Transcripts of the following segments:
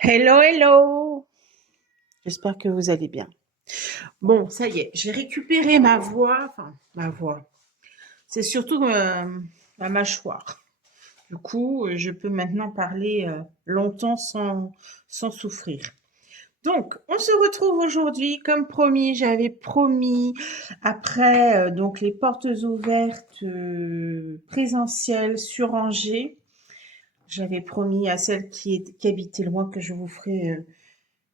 Hello, hello! J'espère que vous allez bien. Bon, ça y est, j'ai récupéré ma voix, enfin, ma voix. C'est surtout ma mâchoire. Du coup, je peux maintenant parler longtemps sans souffrir. Donc, on se retrouve aujourd'hui, comme promis, j'avais promis, après donc les portes ouvertes présentielles sur Angers, j'avais promis à celles qui habitaient loin que je vous ferais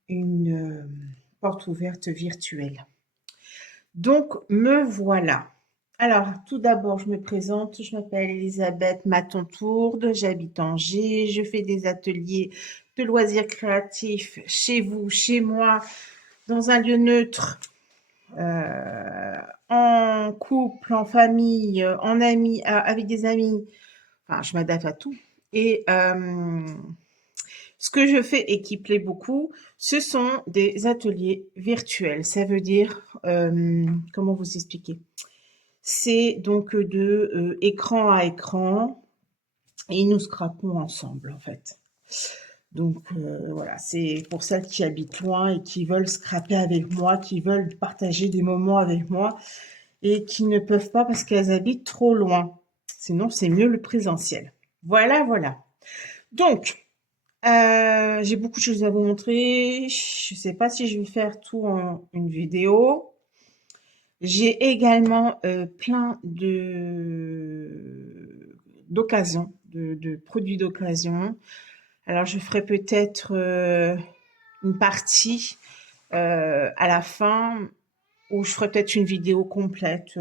une porte ouverte virtuelle. Donc, me voilà. Alors, tout d'abord, je me présente. Je m'appelle Elisabeth Maton-Tourde. J'habite Angers. Je fais des ateliers de loisirs créatifs chez vous, chez moi, dans un lieu neutre, en couple, en famille, en amis, avec des amis. Enfin, je m'adapte à tout. Et ce que je fais et qui plaît beaucoup, ce sont des ateliers virtuels. Ça veut dire, comment vous expliquer? C'est donc de écran à écran et nous scrapons ensemble en fait. Donc voilà, c'est pour celles qui habitent loin et qui veulent scraper avec moi, qui veulent partager des moments avec moi et qui ne peuvent pas parce qu'elles habitent trop loin. Sinon, c'est mieux le présentiel. Voilà, voilà. Donc, j'ai beaucoup de choses à vous montrer. Je sais pas si je vais faire tout en une vidéo. J'ai également plein d'occasions, de produits d'occasion. Alors, je ferai peut-être une partie à la fin où je ferai peut-être une vidéo complète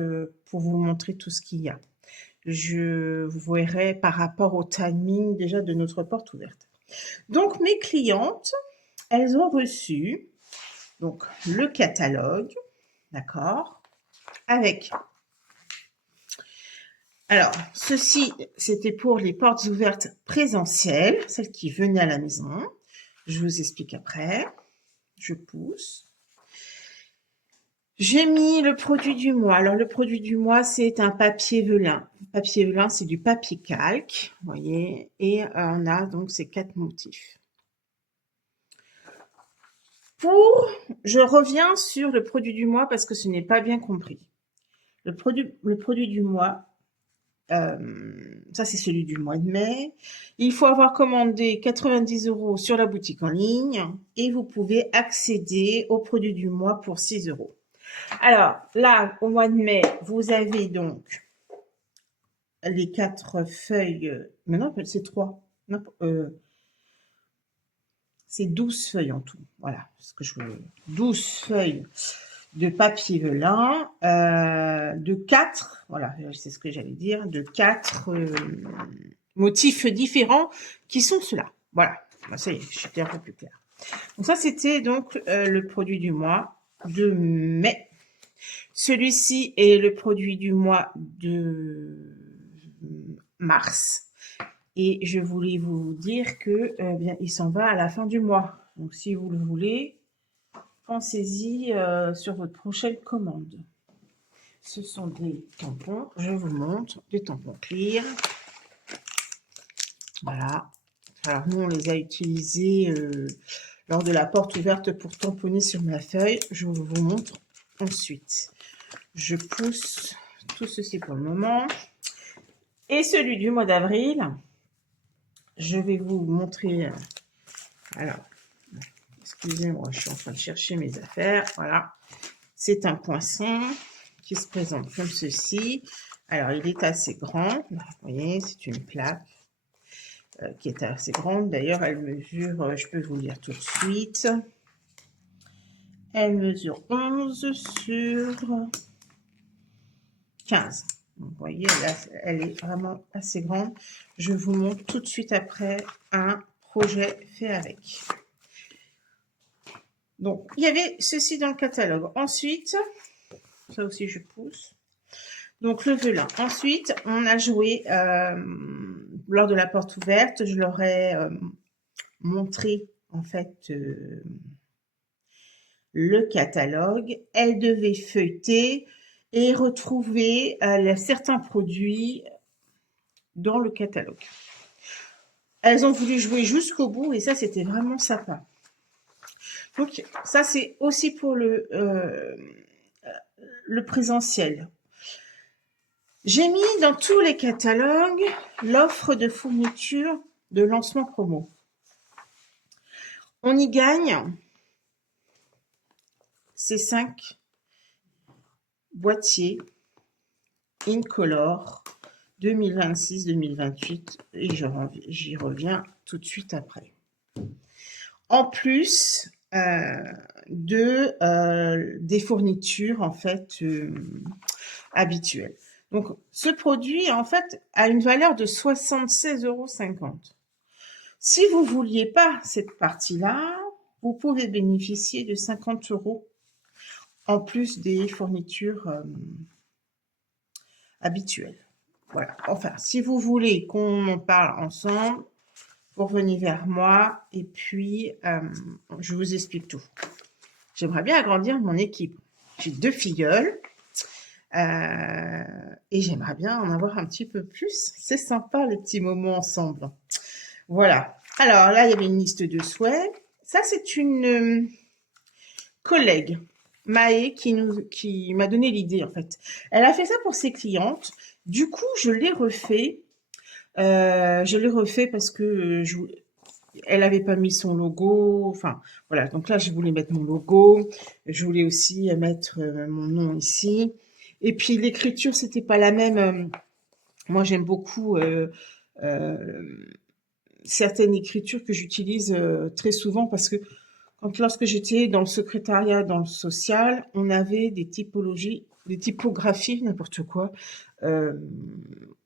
pour vous montrer tout ce qu'il y a. Je vous verrai par rapport au timing déjà de notre porte ouverte. Donc, mes clientes, elles ont reçu donc le catalogue, d'accord, avec. Alors, ceci, c'était pour les portes ouvertes présentielles, celles qui venaient à la maison. Je vous explique après. Je pousse. J'ai mis le produit du mois. Alors, le produit du mois, c'est un papier velin. Papier velin, c'est du papier calque, vous voyez, et on a donc ces 4 motifs. Je reviens sur le produit du mois parce que ce n'est pas bien compris. Le produit du mois, ça c'est celui du mois de mai. Il faut avoir commandé 90 € sur la boutique en ligne et vous pouvez accéder au produit du mois pour 6 €. Alors là, au mois de mai, vous avez donc les 4 feuilles. Mais non, c'est 3. Non, c'est 12 feuilles en tout. Voilà ce que je veux. 12 feuilles de papier velin, de 4, voilà, c'est ce que j'allais dire, de 4 motifs différents qui sont ceux-là. Voilà, ça y est, j'étais un peu plus claire. Donc ça, c'était donc le produit du mois de mai. Celui-ci est le produit du mois de mars. Et je voulais vous dire que bien, il s'en va à la fin du mois. Donc si vous le voulez, pensez-y sur votre prochaine commande. Ce sont des tampons, je vous montre, des tampons clear. Voilà. Alors nous, on les a utilisés lors de la porte ouverte pour tamponner sur ma feuille. Je vous montre ensuite. Je pousse tout ceci pour le moment. Et celui du mois d'avril, je vais vous montrer. Alors, excusez-moi, je suis en train de chercher mes affaires. Voilà. C'est un poinçon qui se présente comme ceci. Alors, il est assez grand. Vous voyez, c'est une plaque qui est assez grande. D'ailleurs, elle mesure, je peux vous le dire tout de suite, elle mesure 11 sur 15. Donc, vous voyez, là, elle est vraiment assez grande. Je vous montre tout de suite après un projet fait avec. Donc, il y avait ceci dans le catalogue. Ensuite, ça aussi je pousse. Donc, le velin. Ensuite, on a joué, lors de la porte ouverte, je leur ai montré, en fait, le catalogue. Elles devaient feuilleter et retrouver certains produits dans le catalogue. elles ont voulu jouer jusqu'au bout et ça, c'était vraiment sympa. Donc, ça, c'est aussi pour le présentiel. J'ai mis dans tous les catalogues l'offre de fourniture de lancement promo. On y gagne ces 5 boîtiers Incolor 2026-2028 et j'y reviens tout de suite après. En plus des fournitures en fait habituelles. Donc ce produit en fait a une valeur de 76,50 €. Si vous vouliez pas cette partie-là, vous pouvez bénéficier de 50 € en plus des fournitures habituelles. Voilà. Enfin, si vous voulez qu'on en parle ensemble, vous revenez vers moi et puis je vous explique tout. J'aimerais bien agrandir mon équipe. J'ai 2 filleuls et j'aimerais bien en avoir un petit peu plus. C'est sympa les petits moments ensemble. Voilà. Alors là, il y avait une liste de souhaits. Ça, c'est une collègue, Maë, qui m'a donné l'idée en fait. Elle a fait ça pour ses clientes. Du coup, je l'ai refait. Parce que elle n'avait pas mis son logo. Enfin, voilà. Donc là, je voulais mettre mon logo. Je voulais aussi mettre mon nom ici. Et puis l'écriture, c'était pas la même. Moi, j'aime beaucoup certaines écritures que j'utilise très souvent parce que lorsque j'étais dans le secrétariat, dans le social, on avait des typologies, des typographies, n'importe quoi, où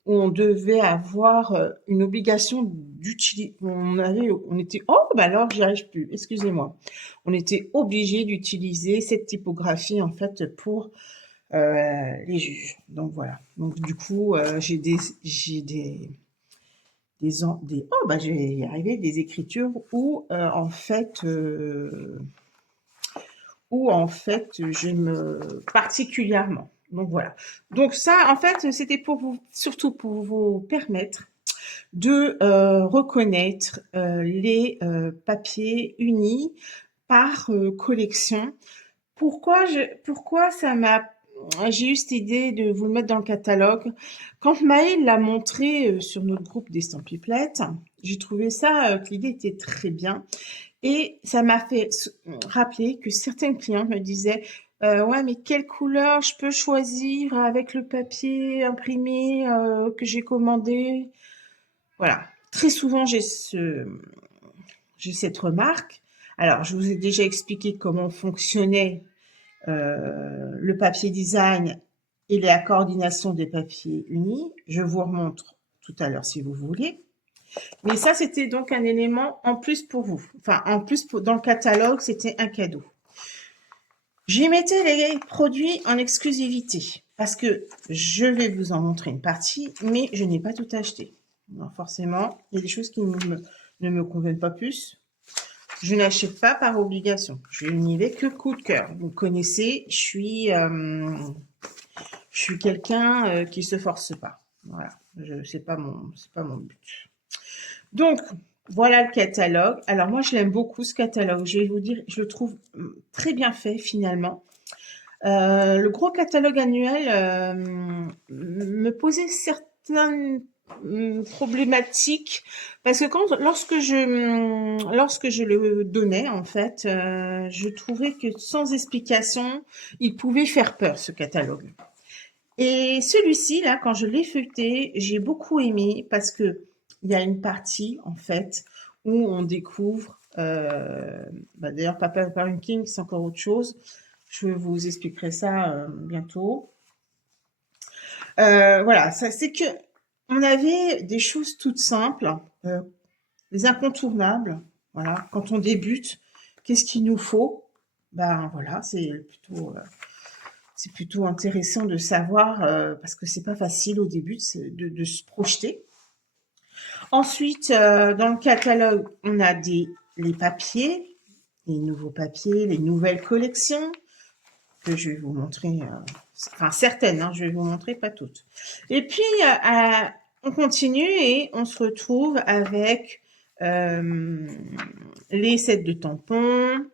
on devait avoir une obligation d'utiliser. On était, oh, bah alors j'y arrive plus, excusez-moi. On était obligé d'utiliser cette typographie en fait pour les juges. Donc voilà. Donc du coup, j'ai je vais y arriver, des écritures où en fait j'aime particulièrement. Donc voilà. Donc ça, en fait, c'était surtout pour vous permettre de reconnaître les papiers unis par collection. Pourquoi j'ai eu cette idée de vous le mettre dans le catalogue. Quand Maëlle l'a montré sur notre groupe d'Estampiplettes, j'ai trouvé ça, que l'idée était très bien. Et ça m'a fait rappeler que certaines clientes me disaient ouais, mais quelle couleur je peux choisir avec le papier imprimé que j'ai commandé. Voilà. Très souvent, j'ai cette remarque. Alors, je vous ai déjà expliqué comment fonctionnait le papier design et la coordination des papiers unis. Je vous remontre tout à l'heure si vous voulez. Mais ça, c'était donc un élément en plus pour vous. Enfin, en plus, dans le catalogue, c'était un cadeau. J'y mettais les produits en exclusivité parce que je vais vous en montrer une partie, mais je n'ai pas tout acheté. Alors forcément, il y a des choses qui ne me conviennent pas plus. Je n'achète pas par obligation. Je n'y vais que coup de cœur. Vous connaissez, je suis quelqu'un qui se force pas. Voilà, c'est pas mon but. Donc, voilà le catalogue. Alors, moi, je l'aime beaucoup, ce catalogue. Je vais vous dire, je le trouve très bien fait, finalement. Le gros catalogue annuel me posait certaines problématiques parce que lorsque je le donnais, en fait, je trouvais que sans explication, il pouvait faire peur, ce catalogue. Et celui-ci, là, quand je l'ai feuilleté, j'ai beaucoup aimé parce que il y a une partie, en fait, où on découvre, d'ailleurs, Papa Parenting, c'est encore autre chose. Je vous expliquerai ça bientôt. Voilà, ça, c'est que on avait des choses toutes simples, des incontournables. Voilà, quand on débute, qu'est-ce qu'il nous faut? Ben voilà, c'est plutôt intéressant de savoir parce que c'est pas facile au début de se projeter. Ensuite, dans le catalogue, on a les papiers, les nouveaux papiers, les nouvelles collections que je vais vous montrer. Enfin, certaines, hein, je vais vous montrer, pas toutes. Et puis, on continue et on se retrouve avec les sets de tampons.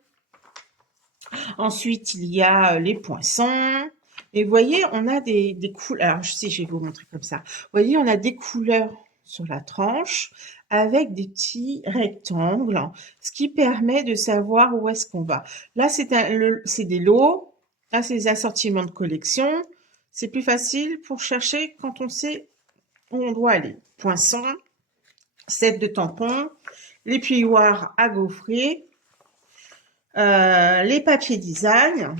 Ensuite, il y a les poinçons. Et vous voyez, on a des couleurs. Alors, si je vais vous montrer comme ça. Vous voyez, on a des couleurs sur la tranche avec des petits rectangles, ce qui permet de savoir où est-ce qu'on va. Là, c'est des lots. Là, c'est des assortiments de collection. C'est plus facile pour chercher quand on sait où on doit aller. Poinçons, set de tampons, les plioirs à gaufrer, les papiers design.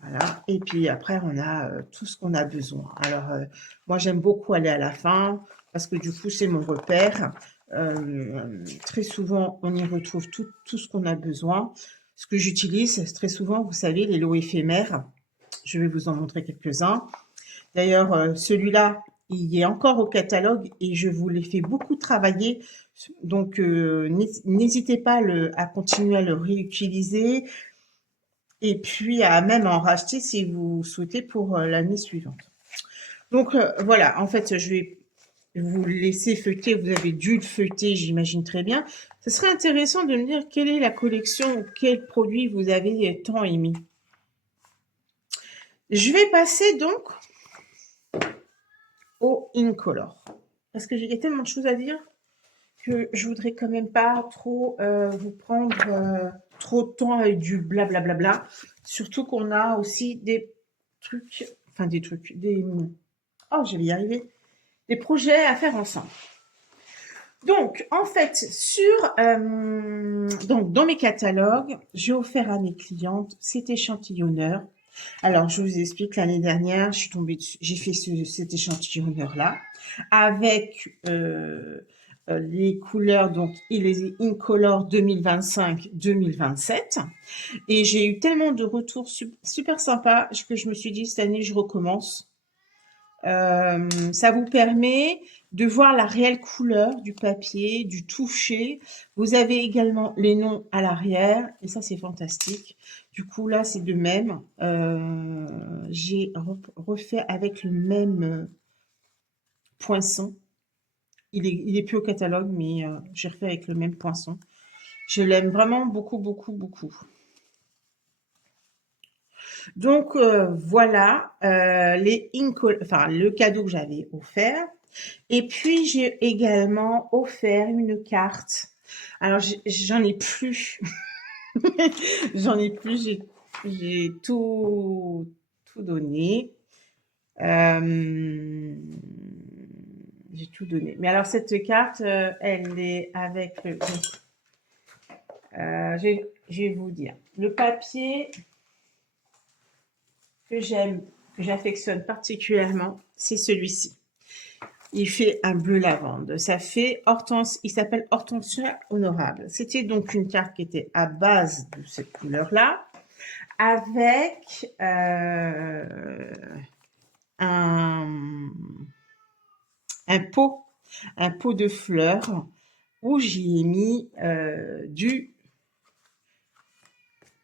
Voilà. Et puis après, on a tout ce qu'on a besoin. Alors, moi, j'aime beaucoup aller à la fin parce que du coup, c'est mon repère. Très souvent, on y retrouve tout ce qu'on a besoin. Ce que j'utilise très souvent, vous savez, les lots éphémères. Je vais vous en montrer quelques-uns. D'ailleurs, celui-là, il est encore au catalogue et je vous l'ai fait beaucoup travailler. Donc, n'hésitez pas à continuer à le réutiliser et puis à même en racheter si vous souhaitez pour l'année suivante. Donc, voilà, en fait, je vais vous laisser feuilleter. Vous avez dû le feuilleter, j'imagine très bien. Ce serait intéressant de me dire quelle est la collection ou quel produit vous avez tant aimé. Je vais passer donc au Incolor. Parce que j'ai tellement de choses à dire que je voudrais quand même pas trop vous prendre trop de temps avec du blablabla. Surtout qu'on a aussi des trucs, oh, je vais y arriver, des projets à faire ensemble. Donc, en fait, donc dans mes catalogues, j'ai offert à mes clientes cet échantillonneur. Alors, je vous explique, l'année dernière, je suis tombée dessus, j'ai fait cet échantillonneur-là avec les couleurs, donc il est Incolor 2025-2027. Et j'ai eu tellement de retours super sympas que je me suis dit, cette année, je recommence. Ça vous permet de voir la réelle couleur du papier, du toucher. Vous avez également les noms à l'arrière et ça c'est fantastique. Du coup là c'est de même. J'ai refait avec le même poinçon. Il est plus au catalogue mais j'ai refait avec le même poinçon. Je l'aime vraiment beaucoup beaucoup beaucoup. Donc voilà le cadeau que j'avais offert. Et puis j'ai également offert une carte. Alors j'en ai plus, j'en ai plus. J'ai tout donné. J'ai tout donné. Mais alors cette carte, elle est avec je vais vous dire. Le papier que j'affectionne particulièrement, c'est celui-ci. Il fait un bleu lavande. Ça fait il s'appelle Hortensia Honorable. C'était donc une carte qui était à base de cette couleur-là, avec un pot de fleurs où j'y ai mis du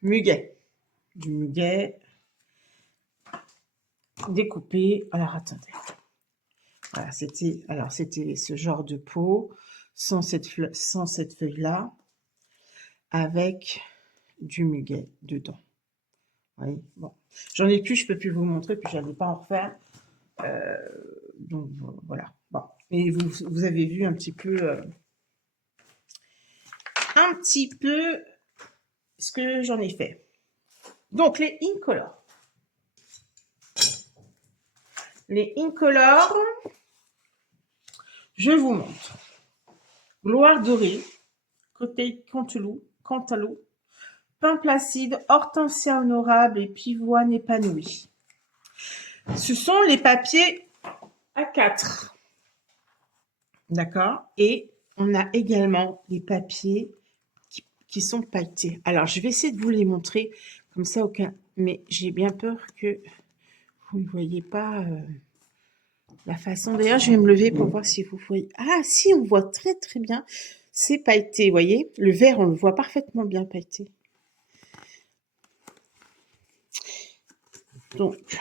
muguet. Du muguet découpé. Alors attendez. Voilà, c'était ce genre de pot sans cette feuille-là, avec du muguet dedans. Oui, bon. J'en ai plus, je peux plus vous montrer, puis j'allais pas en refaire. Donc voilà. Bon. Et vous avez vu un petit peu ce que j'en ai fait. Donc les Incolor. Les Incolor, je vous montre. Gloire dorée, côté Cantalou, Pain placide, Hortensia honorable et pivoine épanouie. Ce sont les papiers A4. D'accord? Et on a également les papiers qui sont pailletés. Alors, je vais essayer de vous les montrer comme ça, mais j'ai bien peur que vous ne voyez pas la façon. D'ailleurs, je vais me lever pour voir si vous voyez. Ah, si, on voit très très bien. C'est pailleté, vous voyez? Le vert, on le voit parfaitement bien pailleté. Donc,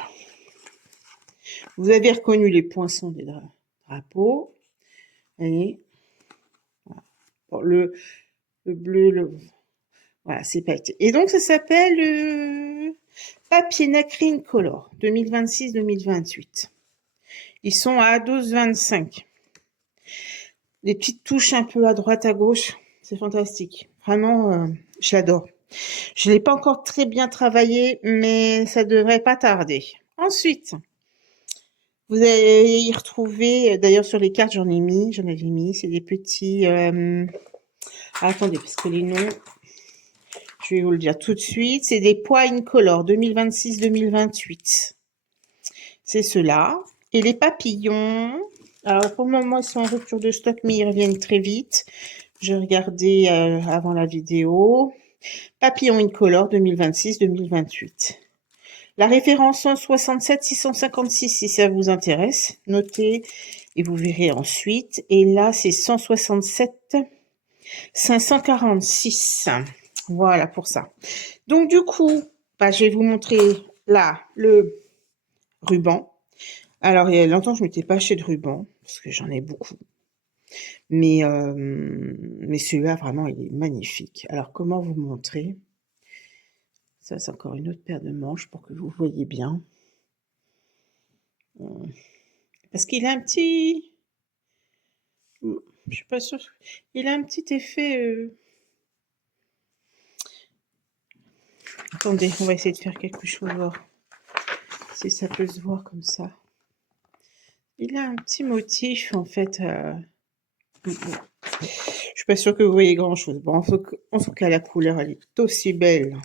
vous avez reconnu les poinçons des drapeaux. Vous voyez? Bon, le bleu, voilà, c'est pailleté. Et donc, ça s'appelle Papier Nacrine Color 2026-2028. Ils sont à 12,25. Des petites touches un peu à droite, à gauche. C'est fantastique. Vraiment, je l'adore. Je ne l'ai pas encore très bien travaillé, mais ça devrait pas tarder. Ensuite, vous allez y retrouver, d'ailleurs sur les cartes, j'en avais mis, c'est des petits... attendez, parce que les noms, je vais vous le dire tout de suite. C'est des poids Incolor 2026-2028. C'est ceux-là. Et les papillons, alors pour le moment, ils sont en rupture de stock, mais ils reviennent très vite. Je regardais avant la vidéo. Papillon Incolor 2026-2028. La référence 167 656 si ça vous intéresse. Notez et vous verrez ensuite. Et là, c'est 167 546. Voilà pour ça. Donc du coup, je vais vous montrer là le ruban. Alors, il y a longtemps, je ne m'étais pas acheté de ruban, parce que j'en ai beaucoup. Mais celui-là, vraiment, il est magnifique. Alors, comment vous montrer? Ça, c'est encore une autre paire de manches pour que vous voyez bien. Parce qu'il a un petit... Je suis pas sûre. Il a un petit effet... Attendez, on va essayer de faire quelque chose, voir si ça peut se voir comme ça. Il a un petit motif, en fait. Je suis pas sûre que vous voyez grand-chose. Bon, en tout cas, la couleur, elle est aussi belle.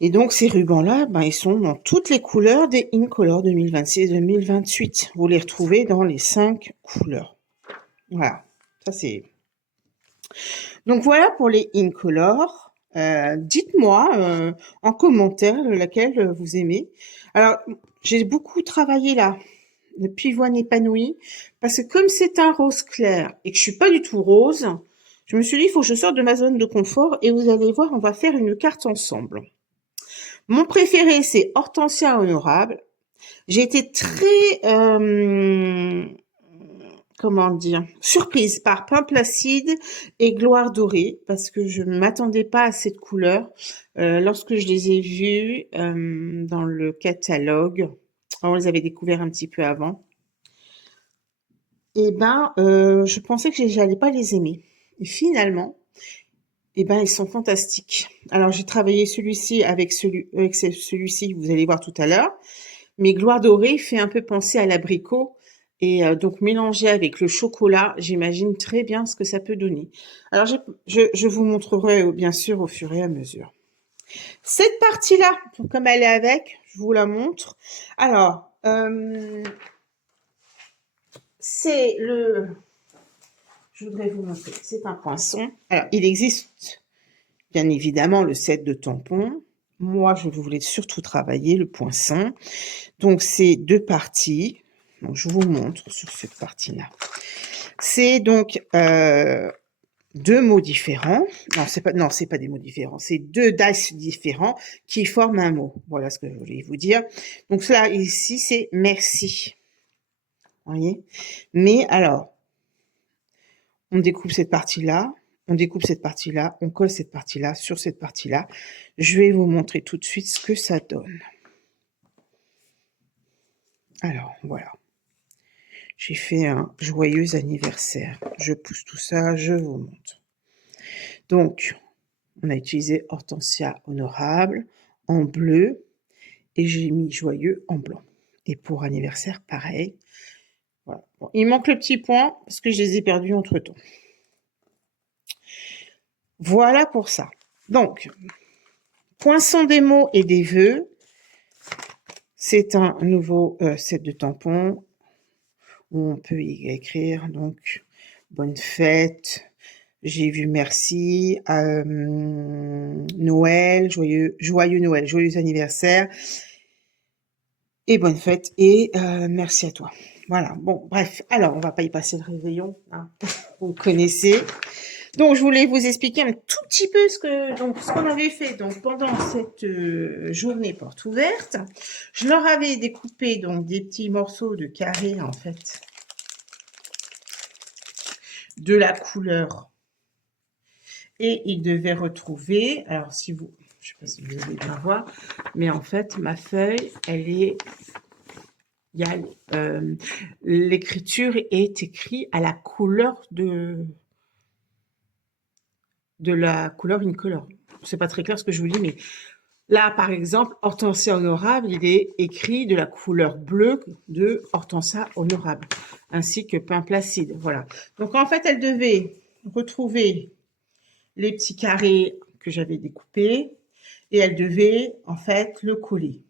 Et donc, ces rubans-là, ils sont dans toutes les couleurs des Incolor 2026-2028. Vous les retrouvez dans les 5 couleurs. Voilà, ça c'est... Donc, voilà pour les Incolor. Dites-moi en commentaire laquelle vous aimez. Alors, j'ai beaucoup travaillé là, le pivoine épanoui, parce que comme c'est un rose clair et que je suis pas du tout rose, je me suis dit, il faut que je sorte de ma zone de confort et vous allez voir, on va faire une carte ensemble. Mon préféré, c'est Hortensia Honorable. J'ai été très, comment dire, surprise par Pain Placide et Gloire Dorée, parce que je ne m'attendais pas à cette couleur. Lorsque je les ai vus dans le catalogue, on les avait découverts un petit peu avant, et je pensais que j'allais pas les aimer. Et finalement, ils sont fantastiques. Alors, j'ai travaillé celui-ci avec celui-ci, vous allez voir tout à l'heure. Mais Gloire Dorée fait un peu penser à l'abricot. Et donc, mélangé avec le chocolat, j'imagine très bien ce que ça peut donner. Alors, je vous montrerai bien sûr au fur et à mesure. Cette partie-là, comme elle est avec, je vous la montre. Alors, c'est le... Je voudrais vous montrer. C'est un poinçon. Alors, il existe bien évidemment le set de tampons. Moi, je voulais surtout travailler le poinçon. Donc, c'est 2 parties. Donc, je vous montre sur cette partie-là. C'est donc 2 mots différents. Non, c'est pas des mots différents. C'est 2 dice différents qui forment un mot. Voilà ce que je voulais vous dire. Donc, cela ici, c'est merci. Vous voyez? Mais alors, on découpe cette partie-là, on découpe cette partie-là, on colle cette partie-là sur cette partie-là. Je vais vous montrer tout de suite ce que ça donne. Alors, voilà. J'ai fait un joyeux anniversaire. Je pousse tout ça, je vous montre. Donc, on a utilisé Hortensia Honorable en bleu et j'ai mis joyeux en blanc. Et pour anniversaire, pareil. Voilà. Bon, il manque le petit point parce que je les ai perdus entre-temps. Voilà pour ça. Donc, Poinçon des mots et des vœux. C'est un nouveau set de tampons où on peut y écrire donc bonne fête, j'ai vu merci, Noël, joyeux Noël, joyeux anniversaire et bonne fête et merci à toi. Voilà, bon, bref, alors on va pas y passer le réveillon, hein. Vous connaissez. Donc, je voulais vous expliquer un tout petit peu ce qu'on avait fait donc pendant cette journée porte ouverte. Je leur avais découpé donc des petits morceaux de carré en fait de la couleur. Et il devait retrouver, alors si vous, je sais pas si vous allez bien voir, mais en fait ma feuille, elle est, il y a l'écriture est écrite à la couleur de la couleur incolore. C'est pas très clair ce que je vous dis, mais là, par exemple, Hortensia honorable, il est écrit de la couleur bleue de Hortensia honorable, ainsi que Pain placide. Voilà. Donc, en fait, elle devait retrouver les petits carrés que j'avais découpés et elle devait, en fait, le coller.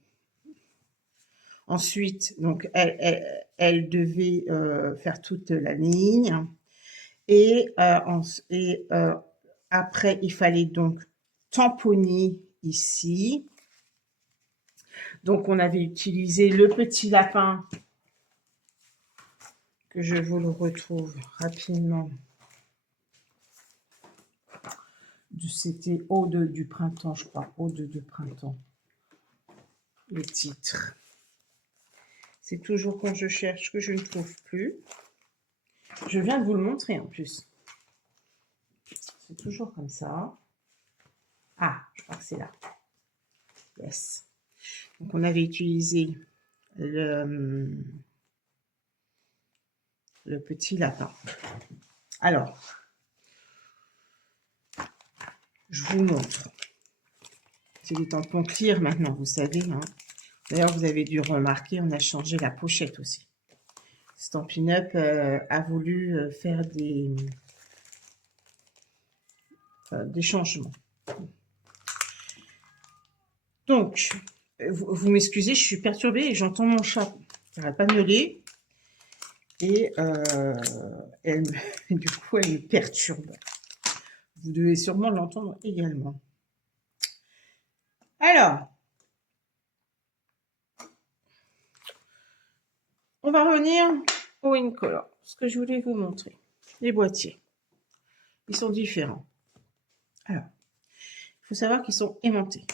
Ensuite, donc, elle devait faire toute la ligne et après, il fallait donc tamponner ici. Donc, on avait utilisé le petit lapin, que je vous le retrouve rapidement. C'était Ode du printemps, je crois. Ode de printemps. Le titre. C'est toujours quand je cherche que je ne trouve plus. Je viens de vous le montrer en plus. C'est toujours comme ça. Ah, je crois que c'est là. Yes. Donc, on avait utilisé le petit lapin. Alors, je vous montre. C'est des tampons clear maintenant, vous savez. Hein. D'ailleurs, vous avez dû remarquer, on a changé la pochette aussi. Stampin' Up a voulu faire des changements. Donc, vous m'excusez, je suis perturbée et j'entends mon chat. Il n'arrête pas de miauler. Et du coup, elle me perturbe. Vous devez sûrement l'entendre également. Alors, on va revenir au Incolor. Ce que je voulais vous montrer. Les boîtiers. Ils sont différents. Alors, il faut savoir qu'ils sont aimantés.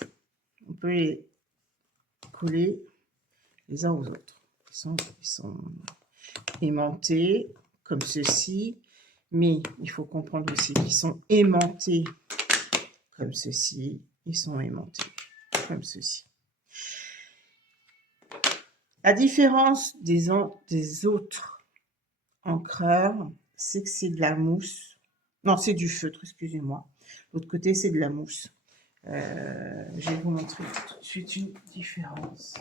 On peut les coller les uns aux autres. Ils sont aimantés comme ceci, mais il faut comprendre aussi qu'ils sont aimantés comme ceci. Ils sont aimantés comme ceci. La différence des autres encreurs, c'est que c'est de la mousse. Non, c'est du feutre, excusez-moi. L'autre côté, c'est de la mousse. Je vais vous montrer tout de suite une différence.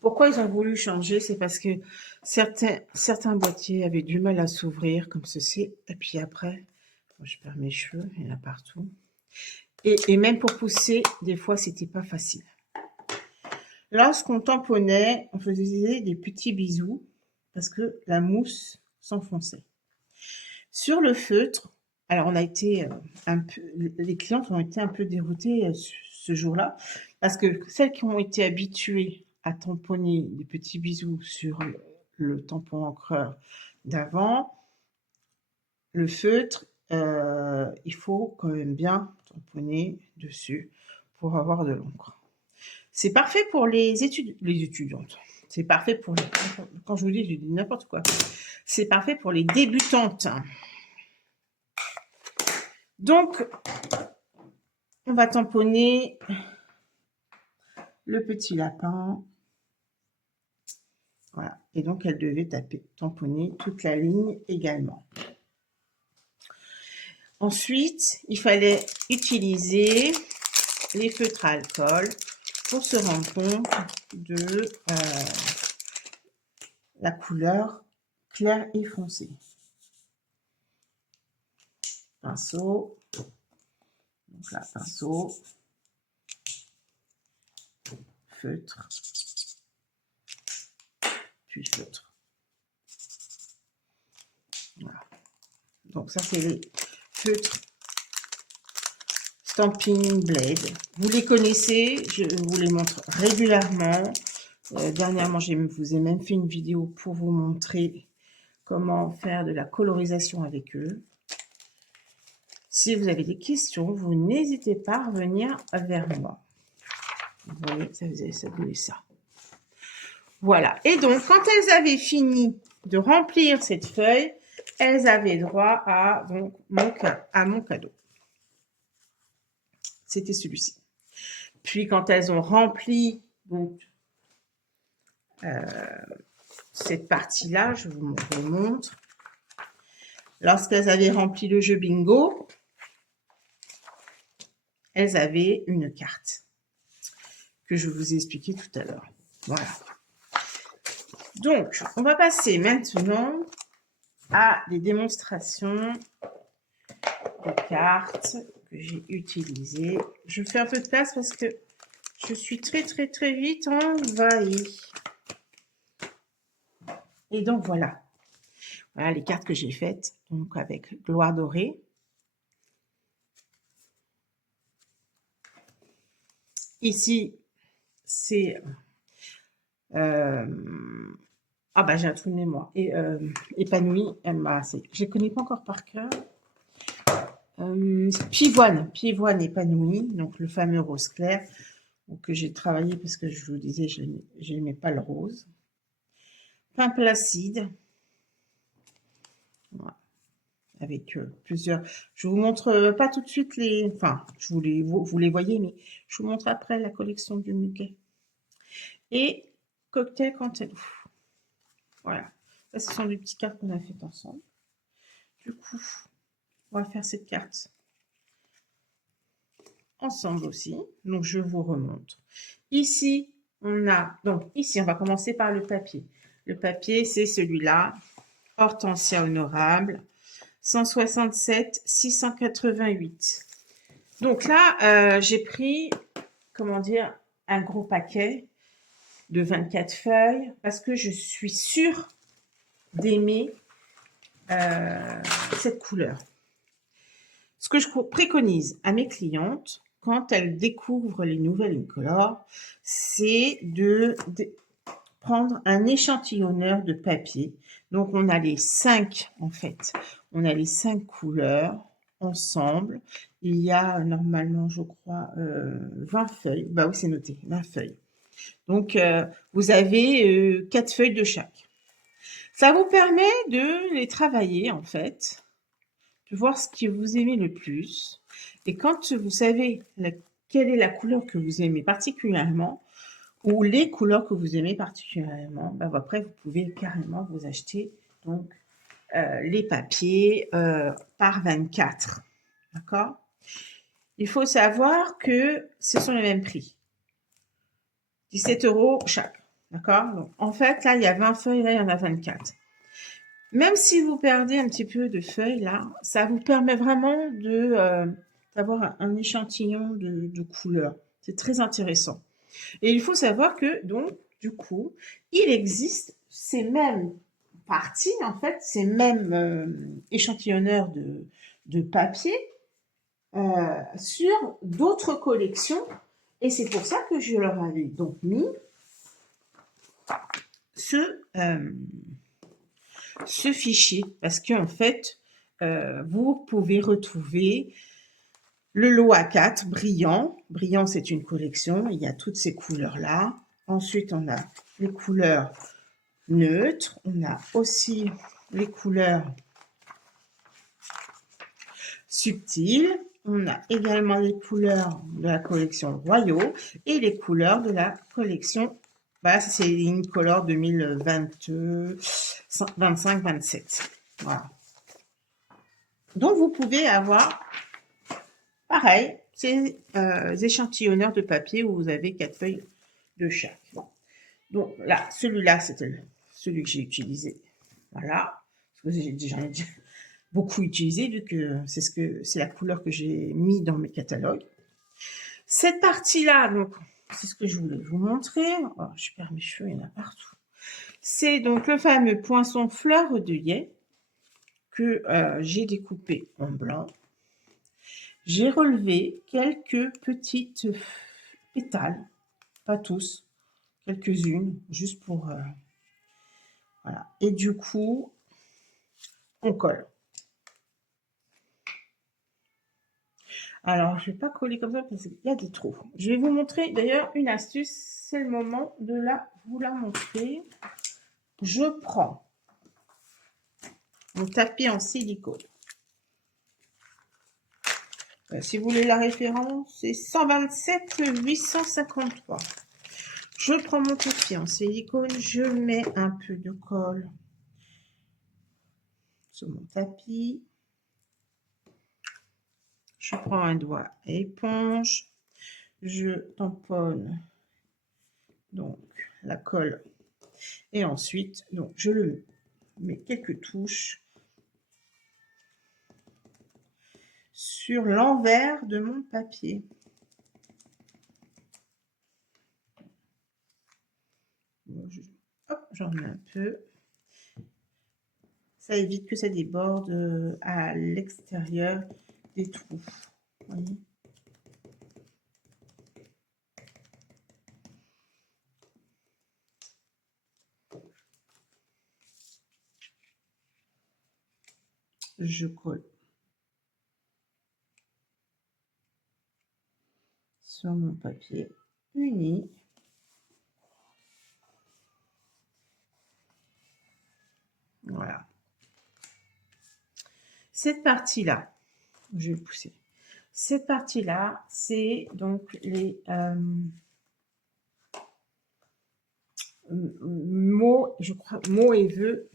Pourquoi ils ont voulu changer? C'est parce que certains boîtiers avaient du mal à s'ouvrir, comme ceci. Et puis après, je perds mes cheveux, il y en a partout. Et même pour pousser, des fois, c'était pas facile. Lorsqu'on tamponnait, on faisait des petits bisous parce que la mousse s'enfonçait. Sur le feutre, alors on a été les clientes ont été un peu déroutées ce jour-là parce que celles qui ont été habituées à tamponner des petits bisous sur le tampon encreur d'avant, le feutre, il faut quand même bien tamponner dessus pour avoir de l'encre. C'est parfait pour les étudiantes. C'est parfait pour quand je vous dis n'importe quoi. C'est parfait pour les débutantes. Donc, on va tamponner le petit lapin. Voilà. Et donc, elle devait tamponner toute la ligne également. Ensuite, il fallait utiliser les feutres à alcool pour se rendre compte de la couleur claire et foncée. Pinceau. Donc là, pinceau. Feutre. Puis feutre. Voilà. Donc ça, c'est les feutres Stampin' Blade. Vous les connaissez, je vous les montre régulièrement. Dernièrement, je vous ai même fait une vidéo pour vous montrer comment faire de la colorisation avec eux. Si vous avez des questions, vous n'hésitez pas à revenir vers moi. Vous voyez, ça faisait ça. Voilà. Et donc, quand elles avaient fini de remplir cette feuille, elles avaient droit à, donc, mon cadeau. C'était celui-ci. Puis, quand elles ont rempli donc, cette partie-là, je vous montre. Lorsqu'elles avaient rempli le jeu bingo, elles avaient une carte que je vous ai expliqué tout à l'heure. Voilà. Donc, on va passer maintenant à des démonstrations de cartes que j'ai utilisées. Je fais un peu de place parce que je suis très vite envahie. Et donc, voilà. Voilà les cartes que j'ai faites, donc avec gloire dorée. Ici, c'est... ah bah j'ai un trou de mémoire. Et épanoui, je ne connais pas encore par cœur. Pivoine épanoui, donc le fameux rose clair que j'ai travaillé parce que je vous disais je n'aimais pas le rose. Pain placide, voilà. Avec plusieurs. Je vous montre pas tout de suite les. Enfin, vous les voyez, mais je vous montre après la collection du muguet. Et cocktail cantaloupe. Voilà. Ça, ce sont des petites cartes qu'on a faites ensemble. Du coup, on va faire cette carte ensemble aussi. Donc, je vous remonte. Ici, on a... Donc, ici, on va commencer par le papier. Le papier, c'est celui-là. Hortensia honorable. 167 688. Donc là, j'ai pris, comment dire, un gros paquet de 24 feuilles parce que je suis sûre d'aimer cette couleur. Ce que je préconise à mes clientes quand elles découvrent les nouvelles incolores, c'est de prendre un échantillonneur de papier. Donc, on a les 5, en fait. On a les 5 couleurs ensemble. Il y a normalement, je crois, 20 feuilles. Bah oui, c'est noté, 20 feuilles. Donc, vous avez 4 feuilles de chaque. Ça vous permet de les travailler, en fait, de voir ce que vous aimez le plus. Et quand vous savez quelle est la couleur que vous aimez particulièrement, ou les couleurs que vous aimez particulièrement, ben après, vous pouvez carrément vous acheter donc, les papiers par 24. D'accord? Il faut savoir que ce sont les mêmes prix. 17 € chaque. D'accord? Donc, en fait, là, il y a 20 feuilles, là, il y en a 24. Même si vous perdez un petit peu de feuilles, là, ça vous permet vraiment d'avoir un échantillon de couleurs. C'est très intéressant. Et il faut savoir que, donc, du coup, il existe ces mêmes parties, en fait, ces mêmes échantillonneurs de papier sur d'autres collections. Et c'est pour ça que je leur avais donc mis ce fichier. Parce qu'en fait, vous pouvez retrouver le lot A4 brillant. Brillant, c'est une collection. Il y a toutes ces couleurs-là. Ensuite, on a les couleurs neutres. On a aussi les couleurs subtiles. On a également les couleurs de la collection Royaux et les couleurs de la collection, bah, c'est une color 2025-27. Voilà. Donc, vous pouvez avoir, pareil, ces échantillonneurs de papier où vous avez 4 feuilles de chaque. Bon. Donc là, celui-là, c'était celui que j'ai utilisé. Voilà. Parce que j'ai déjà beaucoup utilisé vu que c'est la couleur que j'ai mis dans mes catalogues. Cette partie-là, donc, c'est ce que je voulais vous montrer. Oh, je perds mes cheveux, il y en a partout. C'est donc le fameux poinçon fleur d'œillet que j'ai découpé en blanc. J'ai relevé quelques petites pétales, pas tous, quelques-unes, juste pour... voilà. Et du coup, on colle. Alors, je ne vais pas coller comme ça parce qu'il y a des trous. Je vais vous montrer d'ailleurs une astuce. c'est le moment de vous la montrer. Je prends mon tapis en silicone. Si vous voulez la référence, c'est 127 853. Je prends mon tapis en silicone, je mets un peu de colle sur mon tapis. Je prends un doigt éponge, je tamponne donc la colle et ensuite donc je le mets quelques touches sur l'envers de mon papier. Hop, j'en mets un peu. Ça évite que ça déborde à l'extérieur des trous. Voyez. Je colle sur mon papier uni. Voilà. Cette partie-là, je vais pousser. Cette partie-là, c'est donc les mots, je crois, mots et vœux.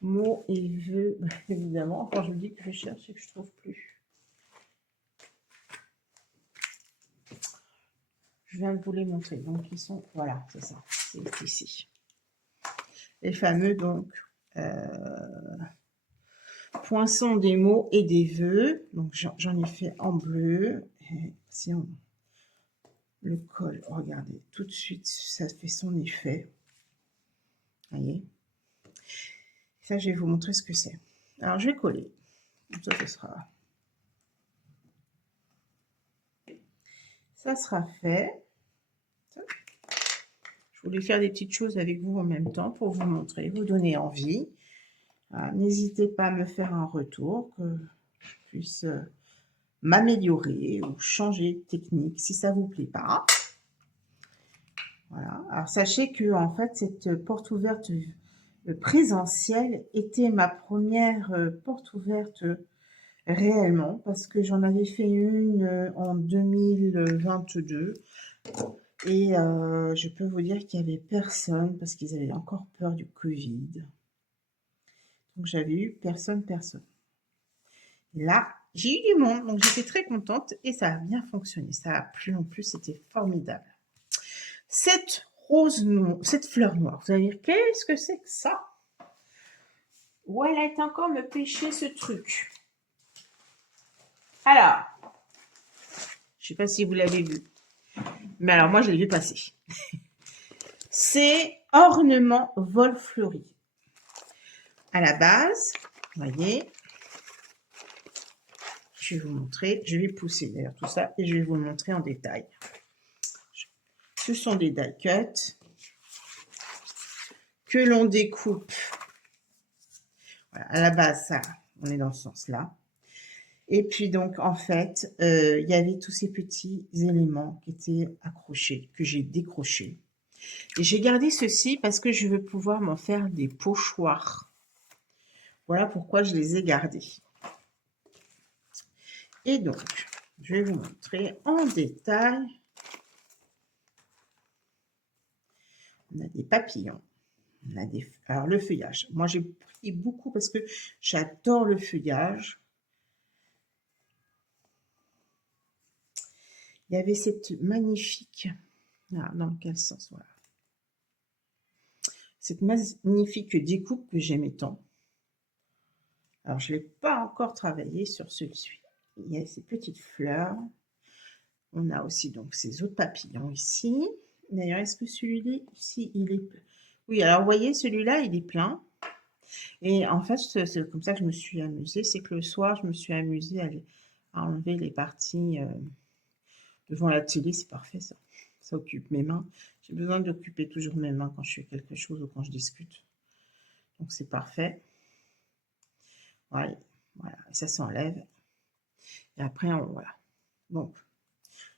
Mots et vœux, évidemment. Quand je dis que je cherche et que je ne trouve plus. Je viens de vous les montrer. Donc, ils sont, voilà, c'est ça. C'est ici. Les fameux, donc, poinçons des mots et des vœux. Donc, j'en ai fait en bleu. Et si on le colle, regardez, tout de suite, ça fait son effet. Voyez. Ça, je vais vous montrer ce que c'est. Alors, je vais coller. Ça, ça sera fait. Je voulais faire des petites choses avec vous en même temps pour vous montrer, vous donner envie. N'hésitez pas à me faire un retour, que je puisse m'améliorer ou changer de technique si ça ne vous plaît pas. Voilà. Alors sachez que en fait cette porte ouverte présentielle était ma première porte ouverte réellement, parce que j'en avais fait une en 2022 et je peux vous dire qu'il n'y avait personne parce qu'ils avaient encore peur du Covid. Donc j'avais eu personne. Là, j'ai eu du monde, donc j'étais très contente et ça a bien fonctionné. Ça a plu en plus, c'était formidable. Cette fleur noire, vous allez dire, qu'est-ce que c'est que ça? Où elle est encore me pêcher ce truc? Alors, je ne sais pas si vous l'avez vu, mais alors moi je l'ai vu passer. C'est ornement vol fleuri. À la base, vous voyez, je vais vous montrer, je vais pousser d'ailleurs tout ça et je vais vous le montrer en détail. Ce sont des die cuts que l'on découpe. Voilà, à la base, ça, on est dans ce sens-là. Et puis donc, en fait, il y avait tous ces petits éléments qui étaient accrochés, que j'ai décrochés. Et j'ai gardé ceci parce que je veux pouvoir m'en faire des pochoirs. Voilà pourquoi je les ai gardés. Et donc, je vais vous montrer en détail. On a des papillons. On a des... Alors, le feuillage. Moi, j'ai pris beaucoup parce que j'adore le feuillage. Il y avait cette magnifique... Ah, dans quel sens, voilà. Cette magnifique découpe que j'aimais tant. Alors, je ne l'ai pas encore travaillé sur celui-ci. Il y a ces petites fleurs. On a aussi donc ces autres papillons ici. D'ailleurs, est-ce que celui-ci, il est... Oui, alors, vous voyez, celui-là, il est plein. Et en fait, c'est comme ça que je me suis amusée. C'est que le soir, je me suis amusée à enlever les parties devant la télé. C'est parfait, ça. Ça occupe mes mains. J'ai besoin d'occuper toujours mes mains quand je fais quelque chose ou quand je discute. Donc, c'est parfait. Voilà, voilà. Et ça s'enlève. Et après, voilà. Donc,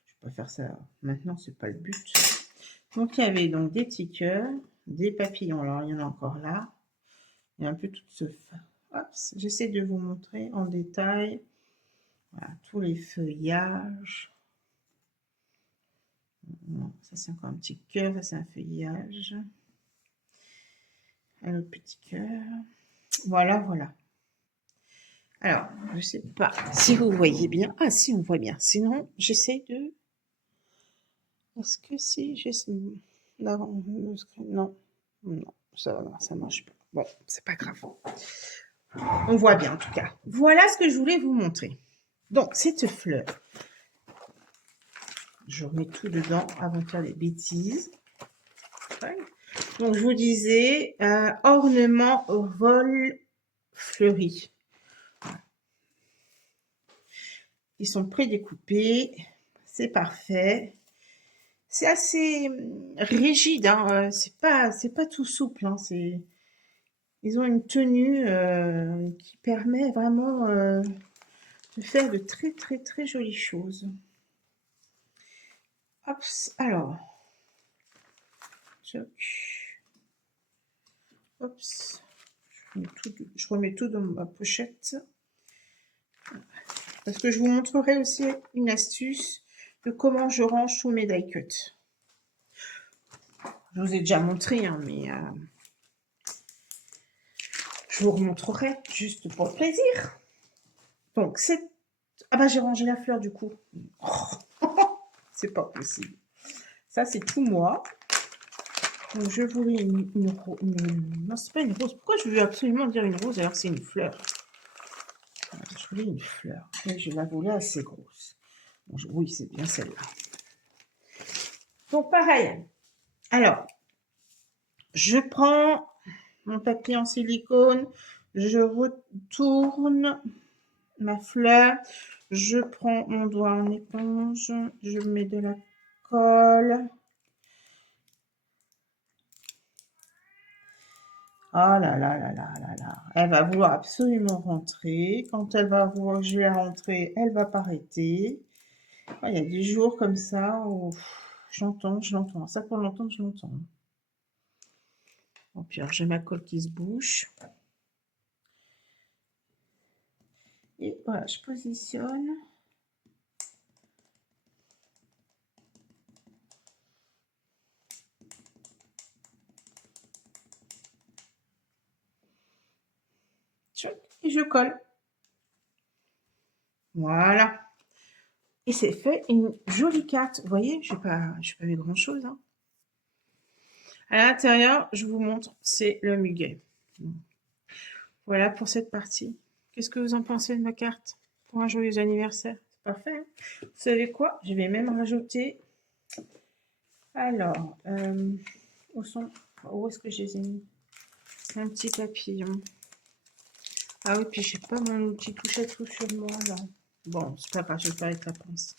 je vais pas faire ça maintenant, c'est pas le but. Donc, il y avait donc des petits cœurs, des papillons. Alors, il y en a encore là. Il y a un peu tout ce... Hop, j'essaie de vous montrer en détail. Voilà, tous les feuillages. Non, ça, c'est encore un petit cœur. Ça, c'est un feuillage. Un autre petit cœur. Voilà, voilà. Alors, je ne sais pas si vous voyez bien. Ah, si, on voit bien. Sinon, j'essaie de... Est-ce que si j'essaie... Non, non, non, ça marche pas. Bon, c'est pas grave. On voit bien, en tout cas. Voilà ce que je voulais vous montrer. Donc, cette fleur, je remets tout dedans avant de faire des bêtises. Donc, je vous disais, ornement vol fleuri. Ils sont prédécoupés. C'est parfait. C'est assez rigide, hein. C'est pas tout souple, hein. Ils ont une tenue qui permet vraiment de faire de très très très jolies choses. Hop, alors, hop, je remets tout dans ma pochette. Parce que je vous montrerai aussi une astuce de comment je range tous mes die cuts. Je vous ai déjà montré, hein, mais je vous remontrerai juste pour le plaisir. Donc, c'est... Ah bah, j'ai rangé la fleur du coup. C'est pas possible. Ça, c'est tout moi. Donc, je voulais Non, c'est pas une rose. Pourquoi je veux absolument dire une rose alors que c'est une fleur? Je voulais une fleur. Et je la voulais assez grosse. Bon, oui, c'est bien celle-là. Donc, pareil. Alors, je prends mon papier en silicone. Je retourne ma fleur. Je prends mon doigt en éponge. Je mets de la colle. Oh là là là là là là. Elle va vouloir absolument rentrer. Quand elle va voir que je vais rentrer, elle va pas arrêter. Oh, il y a des jours comme ça où j'entends, je l'entends. Ça pour l'entendre, je l'entends. Bon, puis alors j'ai ma colle qui se bouche. Et voilà, je positionne. Et je colle. Voilà. Et c'est fait une jolie carte. Vous voyez, je n'ai pas mis grand chose. Hein. À l'intérieur, je vous montre, c'est le muguet. Voilà pour cette partie. Qu'est-ce que vous en pensez de ma carte pour un joyeux anniversaire? C'est parfait. Hein. Vous savez quoi? Je vais même rajouter. Alors, où est-ce que je les ai mis? Un petit papillon. Ah oui, puis je n'ai pas mon outil touche à tout sur moi là. Bon, c'est pas grave, je vais faire avec la pince.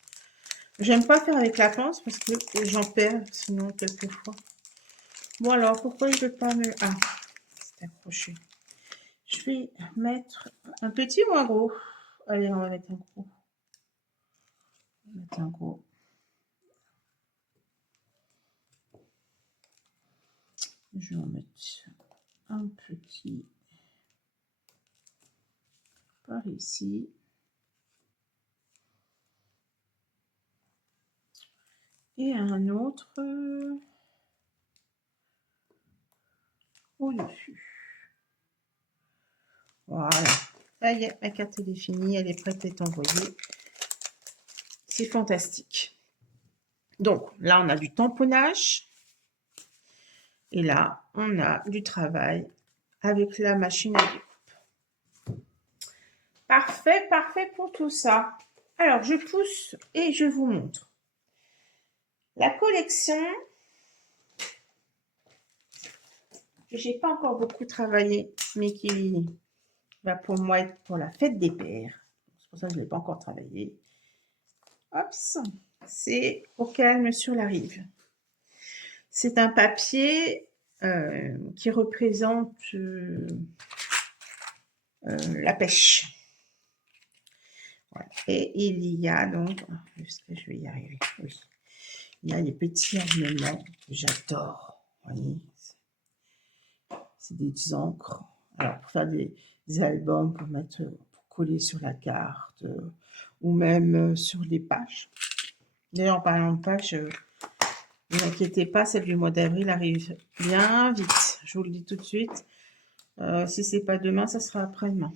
J'aime pas faire avec la pince parce que j'en perds sinon quelquefois. Bon alors, pourquoi il veut pas me... Ah, c'est accroché. Je vais mettre un petit ou un gros? Allez, on va mettre un gros. On va mettre un gros. Je vais en mettre un petit par ici. Et un autre au-dessus. Voilà. Ça y est, ma carte est finie, elle est prête à être envoyée. C'est fantastique. Donc là, on a du tamponnage. Et là, on a du travail avec la machine à découpe. Parfait, parfait pour tout ça. Alors, je pousse et je vous montre. La collection, que j'ai pas encore beaucoup travaillé, mais qui va pour moi être pour la fête des pères. C'est pour ça que je ne l'ai pas encore travaillé. Hop, c'est Au calme sur la rive. C'est un papier qui représente la pêche. Voilà. Et il y a donc, est-ce que je vais y arriver? Oui. Il y a les petits ornements que j'adore. Vous voyez, c'est des encres. Alors, pour faire des albums, pour mettre, pour coller sur la carte, ou même sur les pages. D'ailleurs, en parlant de pages, ne vous inquiétez pas, celle du mois d'avril arrive bien vite. Je vous le dis tout de suite. Si c'est pas demain, ça sera après-demain.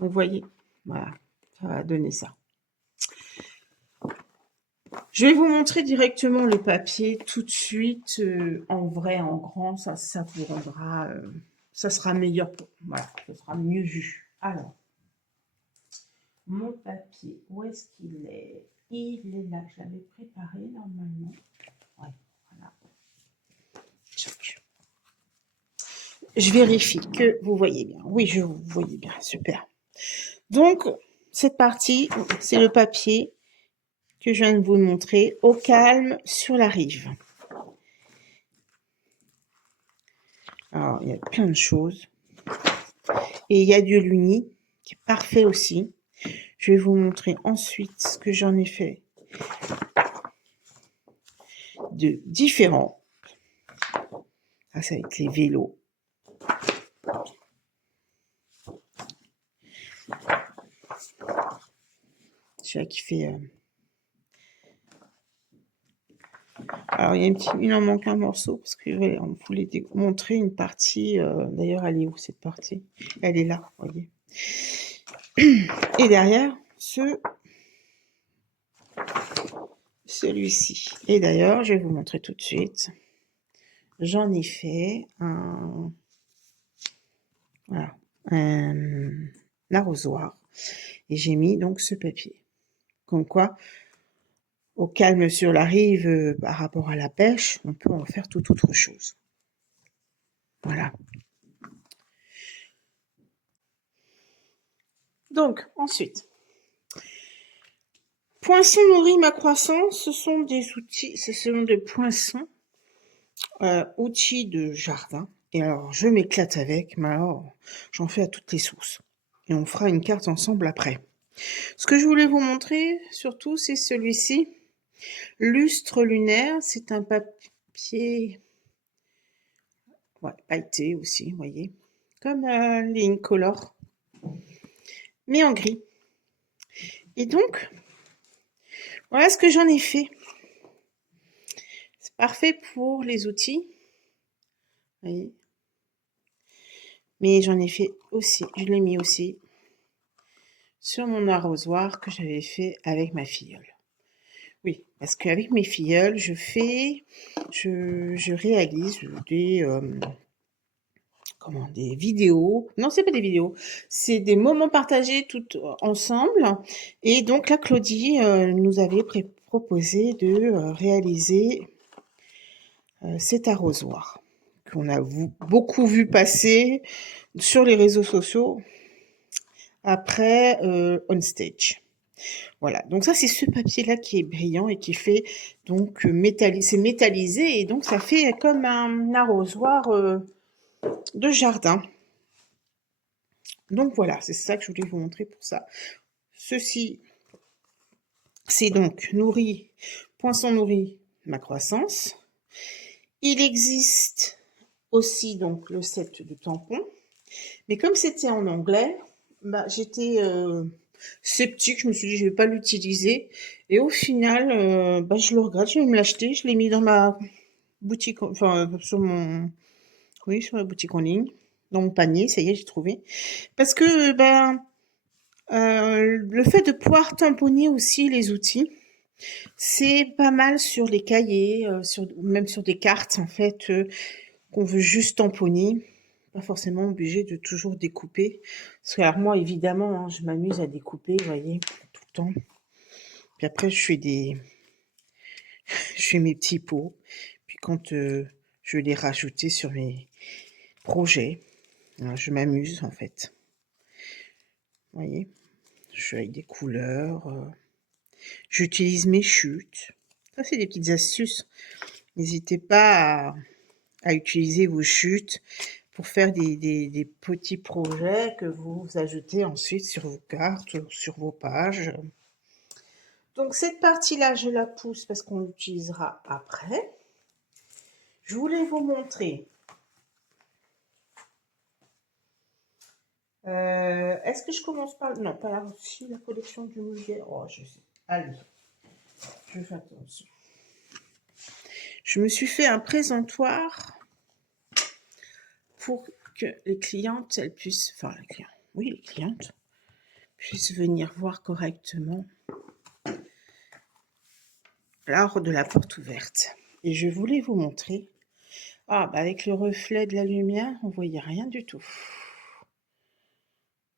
Donc, vous voyez, voilà, ça va donner ça. Je vais vous montrer directement le papier tout de suite, en vrai, en grand, ça vous rendra, ça sera meilleur, voilà, ça sera mieux vu. Alors, mon papier, où est-ce qu'il est? Il est là, je l'avais préparé normalement. Ouais, voilà. Je vérifie que vous voyez bien. Oui, je vous voyez bien, super. Donc, cette partie, c'est le papier que je viens de vous montrer, au calme sur la rive. Alors, il y a plein de choses. Et il y a du Luni, qui est parfait aussi. Je vais vous montrer ensuite ce que j'en ai fait de différents. Ça, c'est avec les vélos. Celui-là qui fait... Alors, il en manque un morceau, parce que on voulait montrer une partie. D'ailleurs, elle est où, cette partie? Elle est là, vous voyez. Et derrière, celui-ci. Et d'ailleurs, je vais vous montrer tout de suite. J'en ai fait voilà, un arrosoir. Et j'ai mis donc ce papier. Comme quoi, au calme sur la rive, par rapport à la pêche, on peut en faire toute autre chose. Voilà. Donc, ensuite, poinçon nourrit ma croissance, ce sont des outils, ce sont des poinçons, outils de jardin. Et alors, je m'éclate avec, mais alors, j'en fais à toutes les sauces. Et on fera une carte ensemble après. Ce que je voulais vous montrer, surtout, c'est celui-ci. Lustre lunaire, c'est un papier pailleté aussi, vous voyez. Comme les Incolor, mais en gris. Et donc, voilà ce que j'en ai fait. C'est parfait pour les outils. Vous voyez. Mais j'en ai fait aussi, je l'ai mis aussi sur mon arrosoir que j'avais fait avec ma filleule. Oui, parce qu'avec mes filleuls, je réalise des vidéos. Non, c'est pas des vidéos, c'est des moments partagés tout ensemble. Et donc là, Claudie nous avait proposé de réaliser cet arrosoir qu'on a beaucoup vu passer sur les réseaux sociaux après On Stage. Voilà, donc ça c'est ce papier-là qui est brillant et qui fait donc c'est métallisé et donc ça fait comme un arrosoir de jardin. Donc voilà, c'est ça que je voulais vous montrer pour ça. Ceci, c'est donc poinçon nourri ma croissance. Il existe aussi donc le set de tampons, mais comme c'était en anglais, j'étais sceptique, je me suis dit je vais pas l'utiliser et au final je le regrette, je vais me l'acheter, je l'ai mis dans ma boutique, enfin sur la boutique en ligne, dans mon panier, ça y est, j'ai trouvé. Parce que le fait de pouvoir tamponner aussi les outils, c'est pas mal sur les cahiers, même sur des cartes en fait, qu'on veut juste tamponner. Pas forcément obligé de toujours découper. Parce que alors moi, évidemment, je m'amuse à découper, vous voyez, tout le temps. Puis après, je fais mes petits pots. Puis quand je vais les rajouter sur mes projets, je m'amuse en fait. Vous voyez, je fais avec des couleurs. J'utilise mes chutes. Ça, c'est des petites astuces. N'hésitez pas à utiliser vos chutes pour faire des petits projets que vous ajoutez ensuite sur vos cartes, sur vos pages. Donc cette partie-là, je la pousse parce qu'on l'utilisera après. Je voulais vous montrer. Est-ce que je commence par... Non, pas là aussi, la collection du muguet. Oh, je sais. Allez, je fais attention. Je me suis fait un présentoir pour que les clientes, elles puissent... Enfin, les clients. Oui, les clientes puissent venir voir correctement l'art de la porte ouverte. Et je voulais vous montrer. Ah, bah avec le reflet de la lumière, on voyait rien du tout.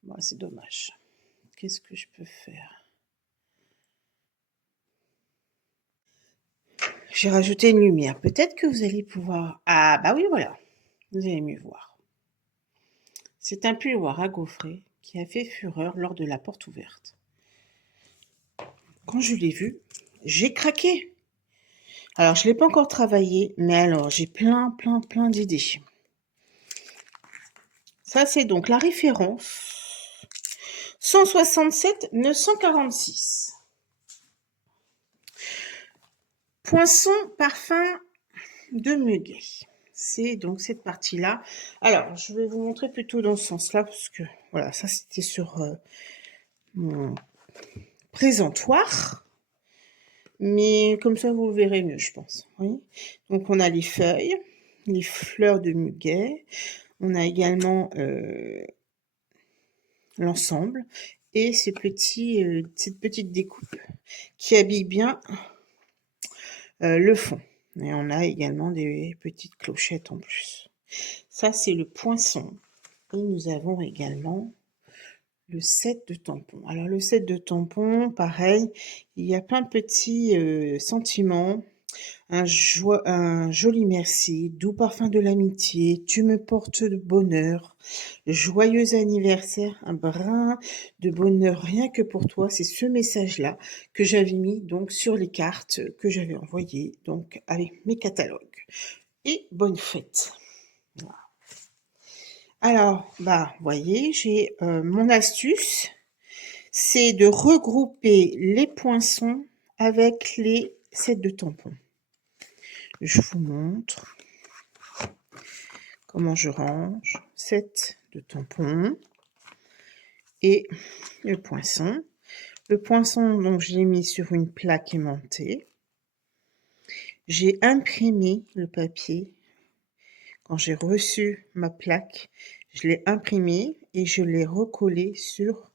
Bon, c'est dommage. Qu'est-ce que je peux faire? J'ai rajouté une lumière. Peut-être que vous allez pouvoir... Ah, bah oui, voilà. Vous allez mieux voir. C'est un puloir à gaufrer qui a fait fureur lors de la porte ouverte. Quand je l'ai vu, j'ai craqué. Alors, je ne l'ai pas encore travaillé, mais alors, j'ai plein d'idées. Ça, c'est donc la référence 167 946. Poinçon parfum de muguet. C'est donc cette partie-là. Alors, je vais vous montrer plutôt dans ce sens-là, parce que, voilà, ça, c'était sur mon présentoir. Mais comme ça, vous le verrez mieux, je pense. Oui. Donc, on a les feuilles, les fleurs de muguet. On a également l'ensemble et cette petite découpe qui habille bien le fond. Et on a également des petites clochettes en plus. Ça, c'est le poinçon. Et nous avons également le set de tampons. Alors, le set de tampons, pareil, il y a plein de petits sentiments. Un joli merci, doux parfum de l'amitié, tu me portes de bonheur, joyeux anniversaire, un brin de bonheur rien que pour toi. C'est ce message-là que j'avais mis donc sur les cartes que j'avais envoyées donc avec mes catalogues. Et bonne fête. Voilà. Alors, bah, voyez, j'ai mon astuce, c'est de regrouper les poinçons avec les sets de tampons. Je vous montre comment je range. Set de tampons et le poinçon. Le poinçon, donc, je l'ai mis sur une plaque aimantée. J'ai imprimé le papier. Quand j'ai reçu ma plaque, je l'ai imprimé et je l'ai recollé sur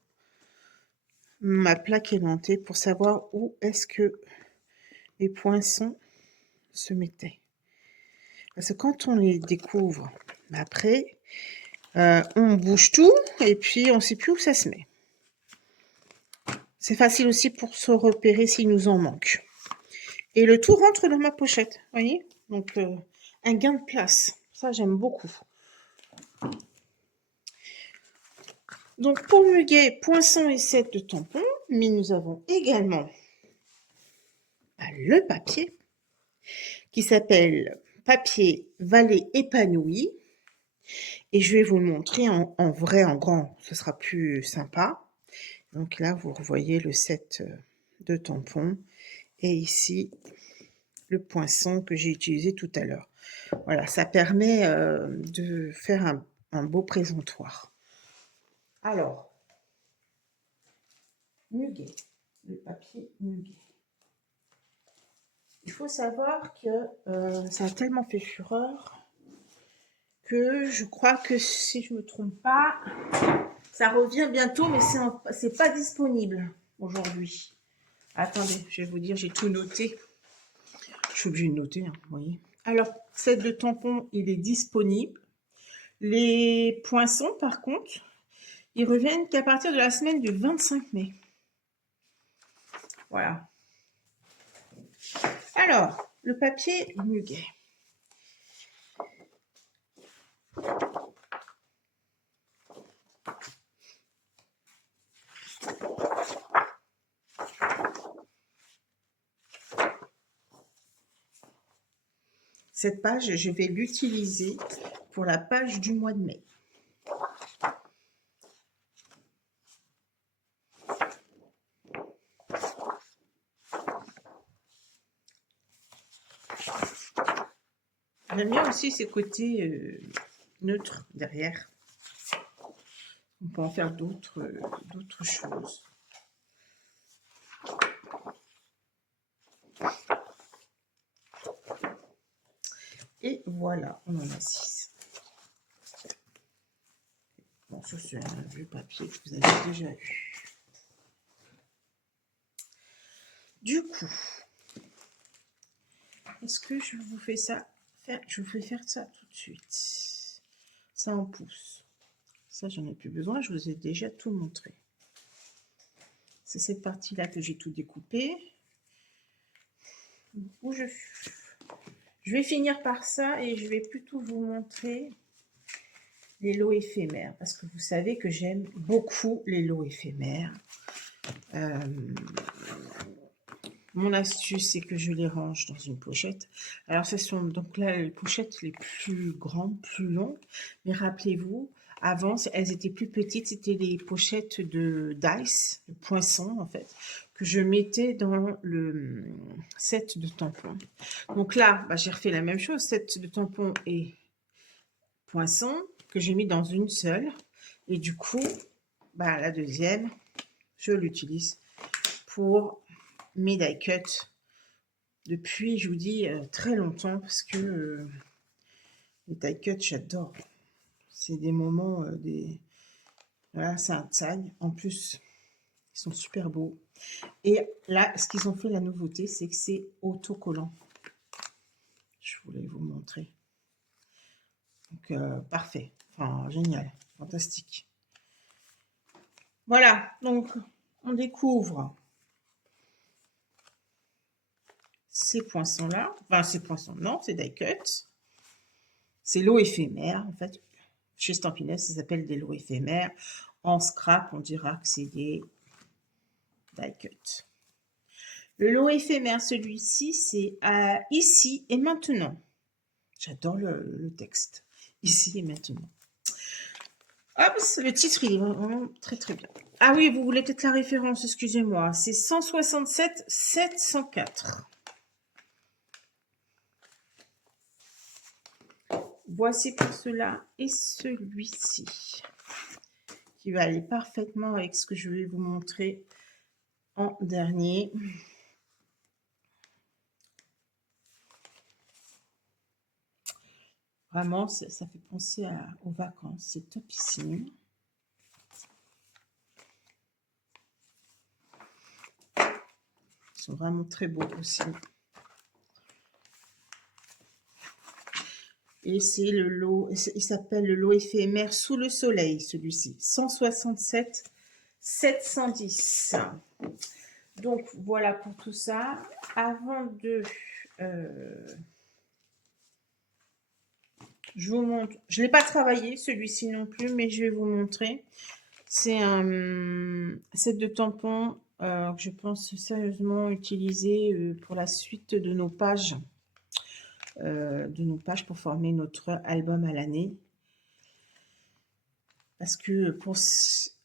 ma plaque aimantée pour savoir où est-ce que les poinçons se mettaient. Parce que quand on les découvre, après, on bouge tout et puis on ne sait plus où ça se met. C'est facile aussi pour se repérer s'il nous en manque. Et le tout rentre dans ma pochette, vous voyez? Donc, un gain de place. Ça, j'aime beaucoup. Donc, pour muguet, poinçon et set de tampons, mais nous avons également le papier qui s'appelle papier Vallée épanouie. Et je vais vous le montrer en vrai, en grand. Ce sera plus sympa. Donc là, vous revoyez le set de tampons. Et ici, le poinçon que j'ai utilisé tout à l'heure. Voilà, ça permet de faire un beau présentoir. Alors, muguet, le papier muguet. Il faut savoir que ça a tellement fait fureur que je crois que si je ne me trompe pas, ça revient bientôt, mais c'est pas disponible aujourd'hui. Attendez, je vais vous dire, j'ai tout noté. Je suis obligée de noter, hein, vous voyez. Alors, set de tampons, il est disponible. Les poinçons, par contre, ils reviennent qu'à partir de la semaine du 25 mai. Voilà. Alors, le papier muguet. Cette page, je vais l'utiliser pour la page du mois de mai. J'aime bien aussi ces côtés neutres derrière. On peut en faire d'autres choses. Et voilà, on en a 6. Bon, ça c'est un vieux papier que vous avez déjà eu. Du coup, est-ce que je vous fais ça? Je vous fais faire ça tout de suite. Ça en pousse. Ça, j'en ai plus besoin, je vous ai déjà tout montré. C'est cette partie-là que j'ai tout découpé. Où je vais finir par ça et je vais plutôt vous montrer les lots éphémères. Parce que vous savez que j'aime beaucoup les lots éphémères. Mon astuce, c'est que je les range dans une pochette. Alors, ce sont donc là les pochettes les plus grandes, plus longues. Mais rappelez-vous, avant, elles étaient plus petites. C'était les pochettes de dice, de poinçons en fait, que je mettais dans le set de tampons. Donc là, j'ai refait la même chose. Set de tampons et poinçons que j'ai mis dans une seule. Et du coup, la deuxième, je l'utilise pour mes die cuts depuis, je vous dis, très longtemps parce que les die cuts, j'adore. C'est des moments, voilà, c'est un tag. En plus, ils sont super beaux. Et là, ce qu'ils ont fait, la nouveauté, c'est que c'est autocollant. Je voulais vous montrer. Donc, parfait. Enfin, génial. Fantastique. Voilà. Donc, on découvre ces poinçons-là. Enfin, ces poinçons, non, c'est die cuts. C'est lot éphémère, en fait. Chez Stampin' Up, ça s'appelle des lots éphémères. En scrap, on dira que c'est des die cuts. Le lot éphémère, celui-ci, c'est ici et maintenant. J'adore le texte. Ici et maintenant. Hop, le titre, il est vraiment très très bien. Ah oui, vous voulez peut-être la référence, excusez-moi. C'est 167 704. Voici pour cela et celui-ci, qui va aller parfaitement avec ce que je vais vous montrer en dernier. Vraiment, ça fait penser aux vacances. C'est topissime. Ils sont vraiment très beaux aussi. Et c'est le lot, il s'appelle le lot éphémère Sous le soleil, celui-ci. 167 710. Donc, voilà pour tout ça. Avant de... je vous montre. Je ne l'ai pas travaillé, celui-ci non plus, mais je vais vous montrer. C'est un set de tampons que je pense sérieusement utiliser pour la suite de nos pages. Pour former notre album à l'année. Parce que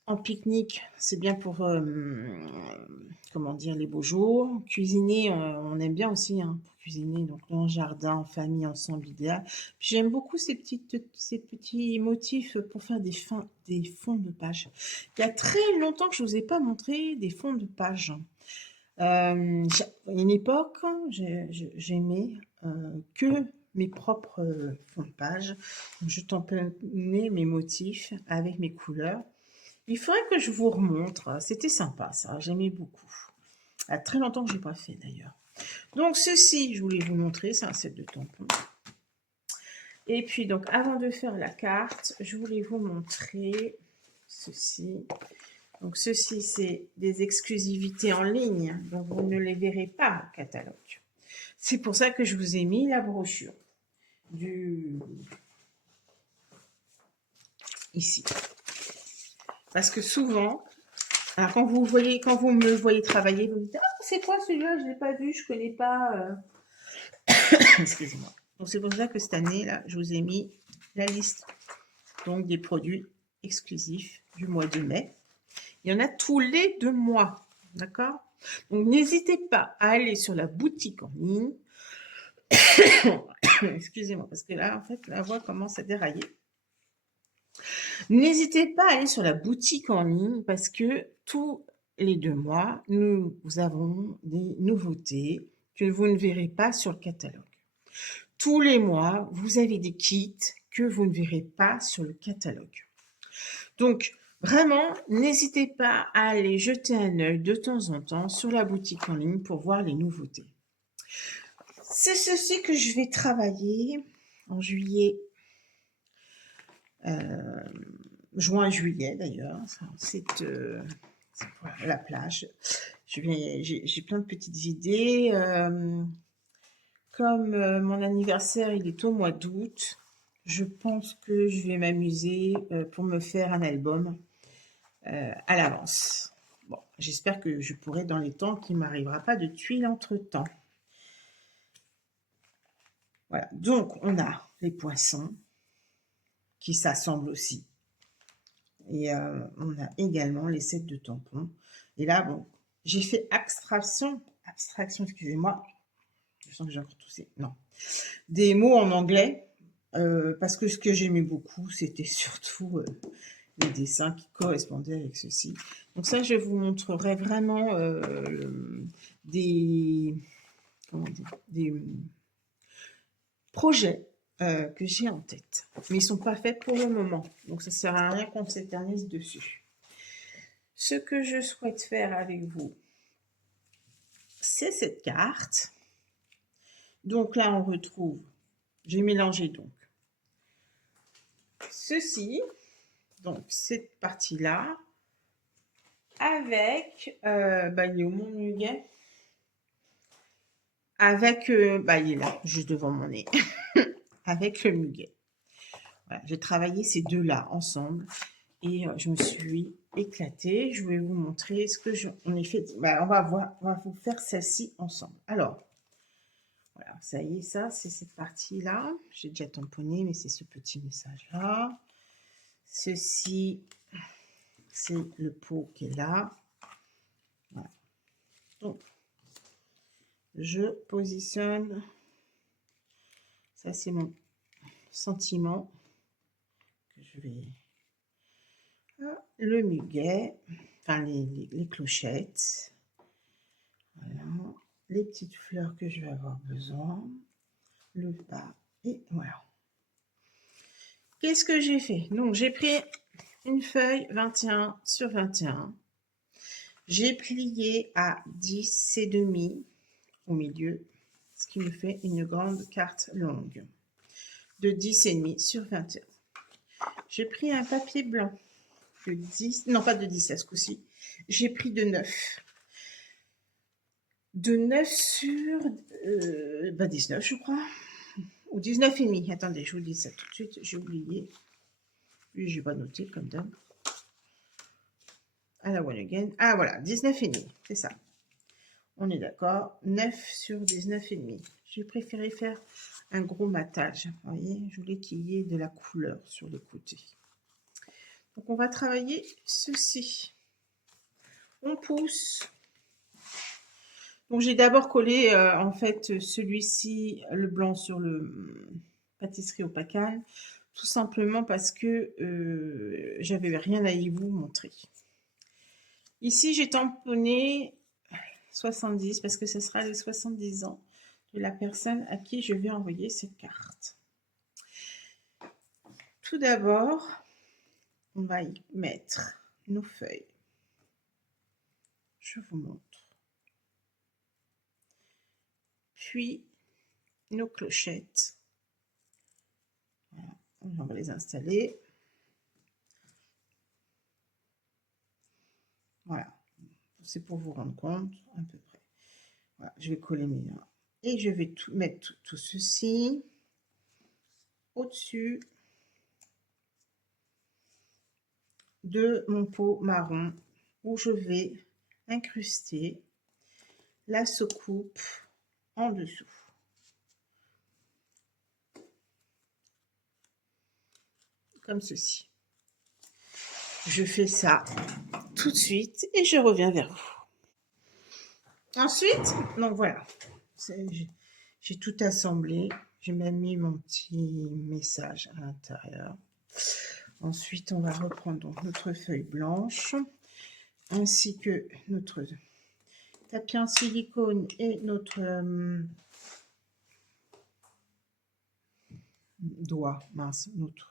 en pique-nique, c'est bien pour comment dire, les beaux jours. Cuisiner, on aime bien aussi pour cuisiner, donc dans le jardin, en famille, ensemble, idéal. J'aime beaucoup ces petits motifs pour faire des fonds de page. Il y a très longtemps que je ne vous ai pas montré des fonds de page. À une époque, j'aimais que mes propres fonds de page. Je tamponnais mes motifs avec mes couleurs. Il faudrait que je vous remontre. C'était sympa, ça. J'aimais beaucoup. Il y a très longtemps que je n'ai pas fait, d'ailleurs. Donc, ceci, je voulais vous montrer. C'est un set de tampons. Et puis, donc, avant de faire la carte, je voulais vous montrer ceci. Donc, ceci, c'est des exclusivités en ligne, donc vous ne les verrez pas au catalogue. C'est pour ça que je vous ai mis la brochure ici. Parce que souvent, alors quand vous me voyez travailler, vous me dites « Ah, c'est quoi celui-là? Je ne l'ai pas vu, je ne connais pas. » Excusez-moi. Donc, c'est pour ça que cette année, là, je vous ai mis la liste donc, des produits exclusifs du mois de mai. Il y en a tous les 2 mois, d'accord? Donc, n'hésitez pas à aller sur la boutique en ligne Excusez-moi, parce que là, en fait, la voix commence à dérailler. N'hésitez pas à aller sur la boutique en ligne parce que tous les 2 mois, nous avons des nouveautés que vous ne verrez pas sur le catalogue. Tous les mois, vous avez des kits que vous ne verrez pas sur le catalogue. Donc, vraiment, n'hésitez pas à aller jeter un œil de temps en temps sur la boutique en ligne pour voir les nouveautés. C'est ceci que je vais travailler en juillet, juin-juillet d'ailleurs. C'est voilà, la plage. J'ai plein de petites idées. Comme mon anniversaire, il est au mois d'août, je pense que je vais m'amuser pour me faire un album à l'avance. Bon, j'espère que je pourrai dans les temps qu'il ne m'arrivera pas de tuiles entre-temps. Voilà, donc on a les poissons qui s'assemblent aussi. Et on a également les sets de tampons. Et là, bon, j'ai fait abstraction, excusez-moi, je sens que j'ai encore toussé, non, des mots en anglais, parce que ce que j'aimais beaucoup, c'était surtout les dessins qui correspondaient avec ceci. Donc ça, je vous montrerai vraiment des projets que j'ai en tête. Mais ils ne sont pas faits pour le moment. Donc ça ne sert à rien qu'on s'éternise dessus. Ce que je souhaite faire avec vous, c'est cette carte. Donc là, on retrouve, j'ai mélangé donc ceci, donc cette partie-là, avec, il est où mon muguet? Avec, il est là, juste devant mon nez, avec le muguet. Voilà, j'ai travaillé ces deux-là ensemble et je me suis éclatée. Je vais vous montrer ce que on a fait. On va vous faire celle-ci ensemble. Alors, voilà, ça y est, ça, c'est cette partie-là. J'ai déjà tamponné, mais c'est ce petit message-là. Ceci, c'est le pot qui est là. Voilà. Donc, je positionne. Ça, c'est mon sentiment que je vais... Le muguet, enfin les clochettes. Voilà. Les petites fleurs que je vais avoir besoin. Le bas. Et voilà. Qu'est-ce que j'ai fait? Donc, j'ai pris une feuille 21 sur 21. J'ai plié à 10,5 au milieu, ce qui me fait une grande carte longue de 10,5 sur 21. J'ai pris un papier blanc de 10, non pas de 10 à ce coup-ci, j'ai pris de 9. De 9 sur 19, je crois, ou 19,5. Attendez, je vous dis ça tout de suite, j'ai oublié. Lui, je n'ai pas noté comme d'hab. À la one again. Ah voilà, 19,5, c'est ça. On est d'accord, 9 sur 19,5. J'ai préféré faire un gros matage. Vous voyez, je voulais qu'il y ait de la couleur sur les côtés. Donc, on va travailler ceci. On pousse. Donc, j'ai d'abord collé, en fait, celui-ci, le blanc sur le pâtisserie au Pacane, tout simplement parce que j'avais rien à y vous montrer. Ici, j'ai tamponné 70 parce que ce sera les 70 ans de la personne à qui je vais envoyer cette carte. Tout d'abord, on va y mettre nos feuilles. Je vous montre. Puis, nos clochettes. Voilà, on va les installer. Voilà, c'est pour vous rendre compte à peu près. Voilà, je vais coller mes liens. Et je vais mettre tout ceci au-dessus de mon pot marron où je vais incruster la soucoupe en dessous. Comme ceci. Je fais ça tout de suite et je reviens vers vous. Ensuite, donc voilà, j'ai tout assemblé. j'ai même mis mon petit message à l'intérieur. Ensuite, on va reprendre donc notre feuille blanche, ainsi que notre tapis en silicone et notre doigt, mince, notre...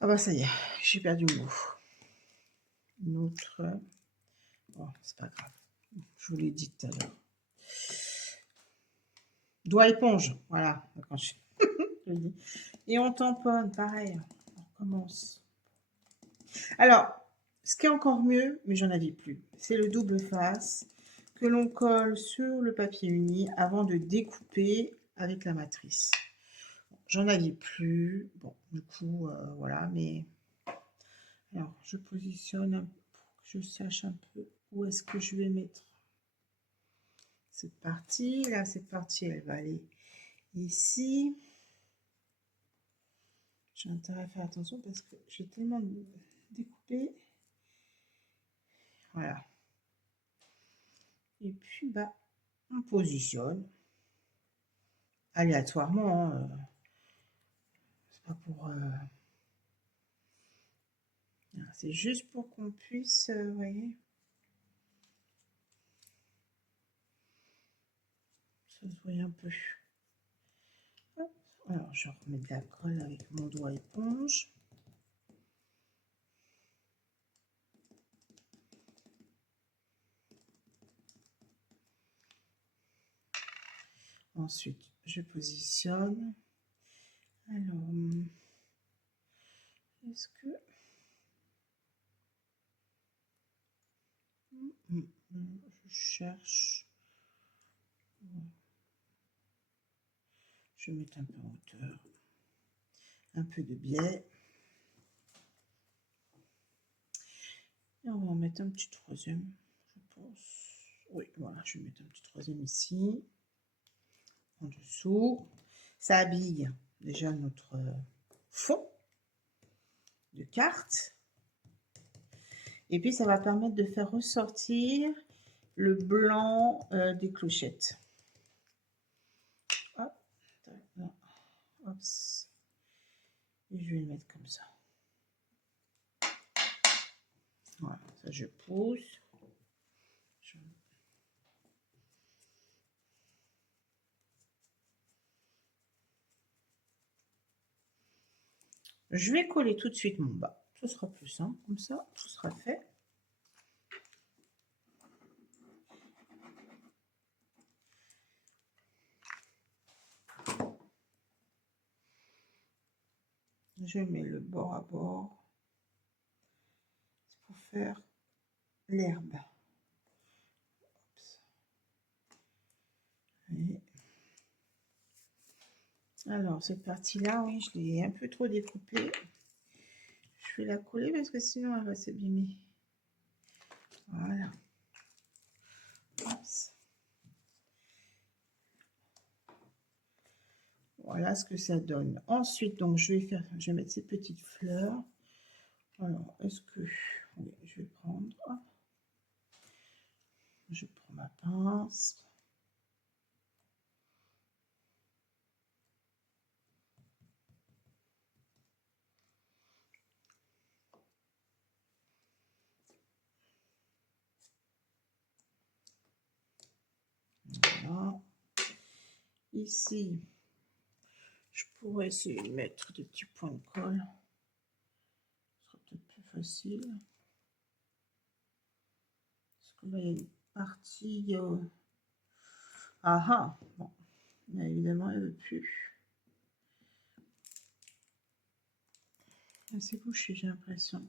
Ah bah ça y est, j'ai perdu le mot. Notre... Bon, c'est pas grave, je vous l'ai dit tout à l'heure. Doigt éponge, voilà. Quand je le dis. Et on tamponne, pareil, on recommence. Alors, ce qui est encore mieux, mais j'en avais plus, c'est le double face que l'on colle sur le papier uni avant de découper avec la matrice. J'en avais plus, bon, du coup, voilà, mais... Alors, je positionne pour que je sache un peu où est-ce que je vais mettre cette partie. Là, cette partie, elle va aller ici. J'ai intérêt à faire attention parce que j'ai tellement découpé. Voilà. Et puis, bah, on positionne aléatoirement. Hein, c'est pas pour... c'est juste pour qu'on puisse, vous voyez, ça se voit un peu. Hop. Alors, je remets de la colle avec mon doigt éponge. Ensuite, je positionne. Alors, est-ce que... Je cherche... Je vais mettre un peu en hauteur. Un peu de biais. Et on va en mettre un petit troisième, je pense. Oui, voilà, je vais mettre un petit troisième ici. En dessous. Ça habille déjà notre fond de carte. Et puis, ça va permettre de faire ressortir le blanc des clochettes. Hop. Hop. Et je vais le mettre comme ça. Voilà, ça je pousse. Je vais coller tout de suite mon bas. Ce sera plus simple, comme ça, tout sera fait. Je mets le bord à bord. C'est pour faire l'herbe. Alors, cette partie-là, oui, je l'ai un peu trop découpée. Je vais la coller parce que sinon, elle va s'abîmer. Voilà. Oups. Voilà ce que ça donne. Ensuite, donc, je vais mettre ces petites fleurs. Alors, est-ce que... Oui, je vais prendre... Hop. Je prends ma pince. Voilà. Ici, je pourrais essayer de mettre des petits points de colle. Ce sera peut-être plus facile. Parce que là, il y a une partie... Ah ah, bon. Mais évidemment, elle ne veut plus. C'est bouché, j'ai l'impression.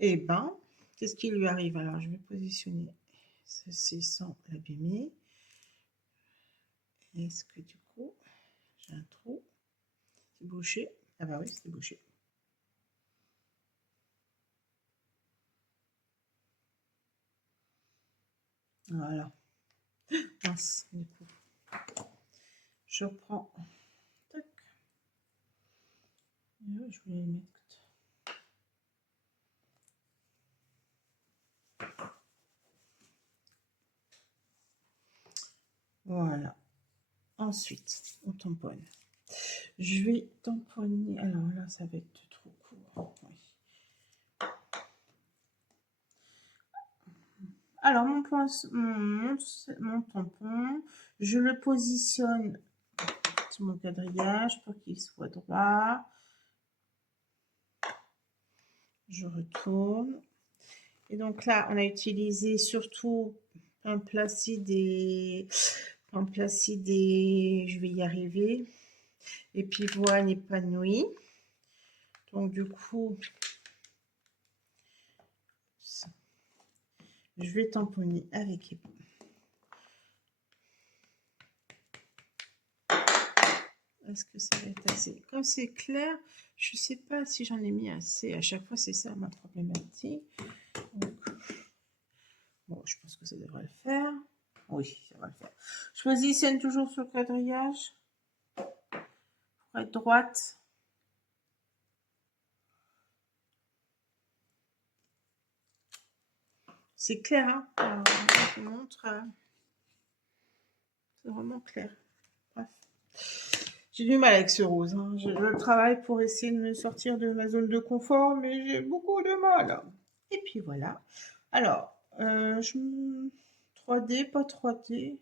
Eh ben, qu'est-ce qui lui arrive? Alors, je vais positionner ceci sans l'abîmer. Est-ce que du coup, j'ai un trou? C'est bouché? Ah bah oui, c'est bouché. Voilà. Mince, du coup. Je prends. Tac. Je voulais les mettre. Voilà. Ensuite, on tamponne. Je vais tamponner. Alors là, ça va être trop court. Oui. Alors, mon tampon, je le positionne sur mon quadrillage pour qu'il soit droit. Je retourne. Et donc là, on a utilisé surtout un placide je vais y arriver, et pivoine épanouie. Donc du coup, je vais tamponner avec épaule. Est-ce que ça va être assez? Comme c'est clair, je ne sais pas si j'en ai mis assez. À chaque fois, c'est ça ma problématique. Donc, bon, je pense que ça devrait le faire. Oui, ça va le faire. Je positionne toujours sur le quadrillage pour être droite. C'est clair, hein? Alors, je vous montre. C'est vraiment clair. Bref. J'ai du mal avec ce rose. Hein. Je travaille pour essayer de me sortir de ma zone de confort, mais j'ai beaucoup de mal. Et puis voilà. Alors, 3D, pas 3D.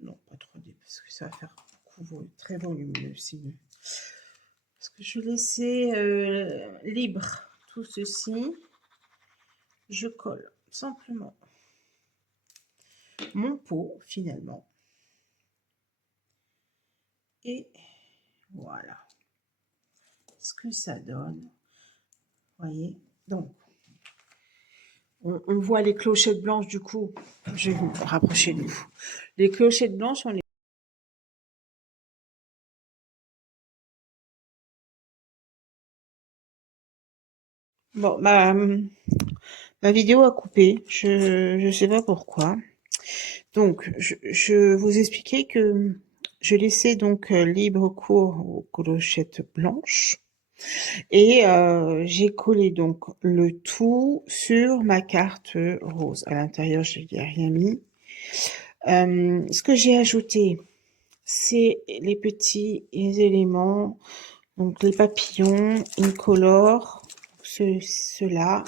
Non, pas 3D, parce que ça va faire beaucoup, très volumineux sinon. Parce que je vais laisser libre tout ceci. Je colle simplement mon pot finalement. Et voilà ce que ça donne. Vous voyez? Donc, on voit les clochettes blanches du coup. Je vais me rapprocher de vous. Les clochettes blanches, on les... Bon, ma vidéo a coupé. Je sais pas pourquoi. Donc, je vous expliquais que je laissais donc libre cours aux clochettes blanches. Et j'ai collé donc le tout sur ma carte rose. À l'intérieur, je n'y ai rien mis. Ce que j'ai ajouté, c'est les petits éléments, donc les papillons incolores, ceux-là,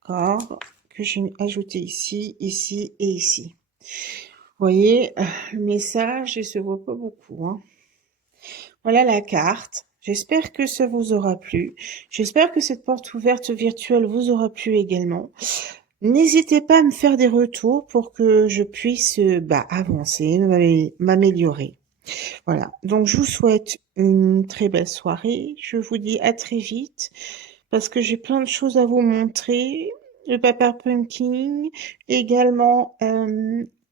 d'accord, que j'ai ajouté ici, ici et ici. Vous voyez, le message, il se voit pas beaucoup, hein. Voilà la carte. J'espère que ça vous aura plu. J'espère que cette porte ouverte virtuelle vous aura plu également. N'hésitez pas à me faire des retours pour que je puisse avancer, m'améliorer. Voilà. Donc, je vous souhaite une très belle soirée. Je vous dis à très vite parce que j'ai plein de choses à vous montrer. Le Paper Pumpkin, également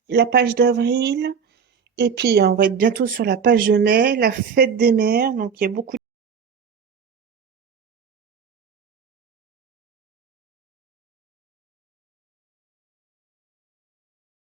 la page d'avril. Et puis, on va être bientôt sur la page de mai, la fête des mères. Donc, il y a beaucoup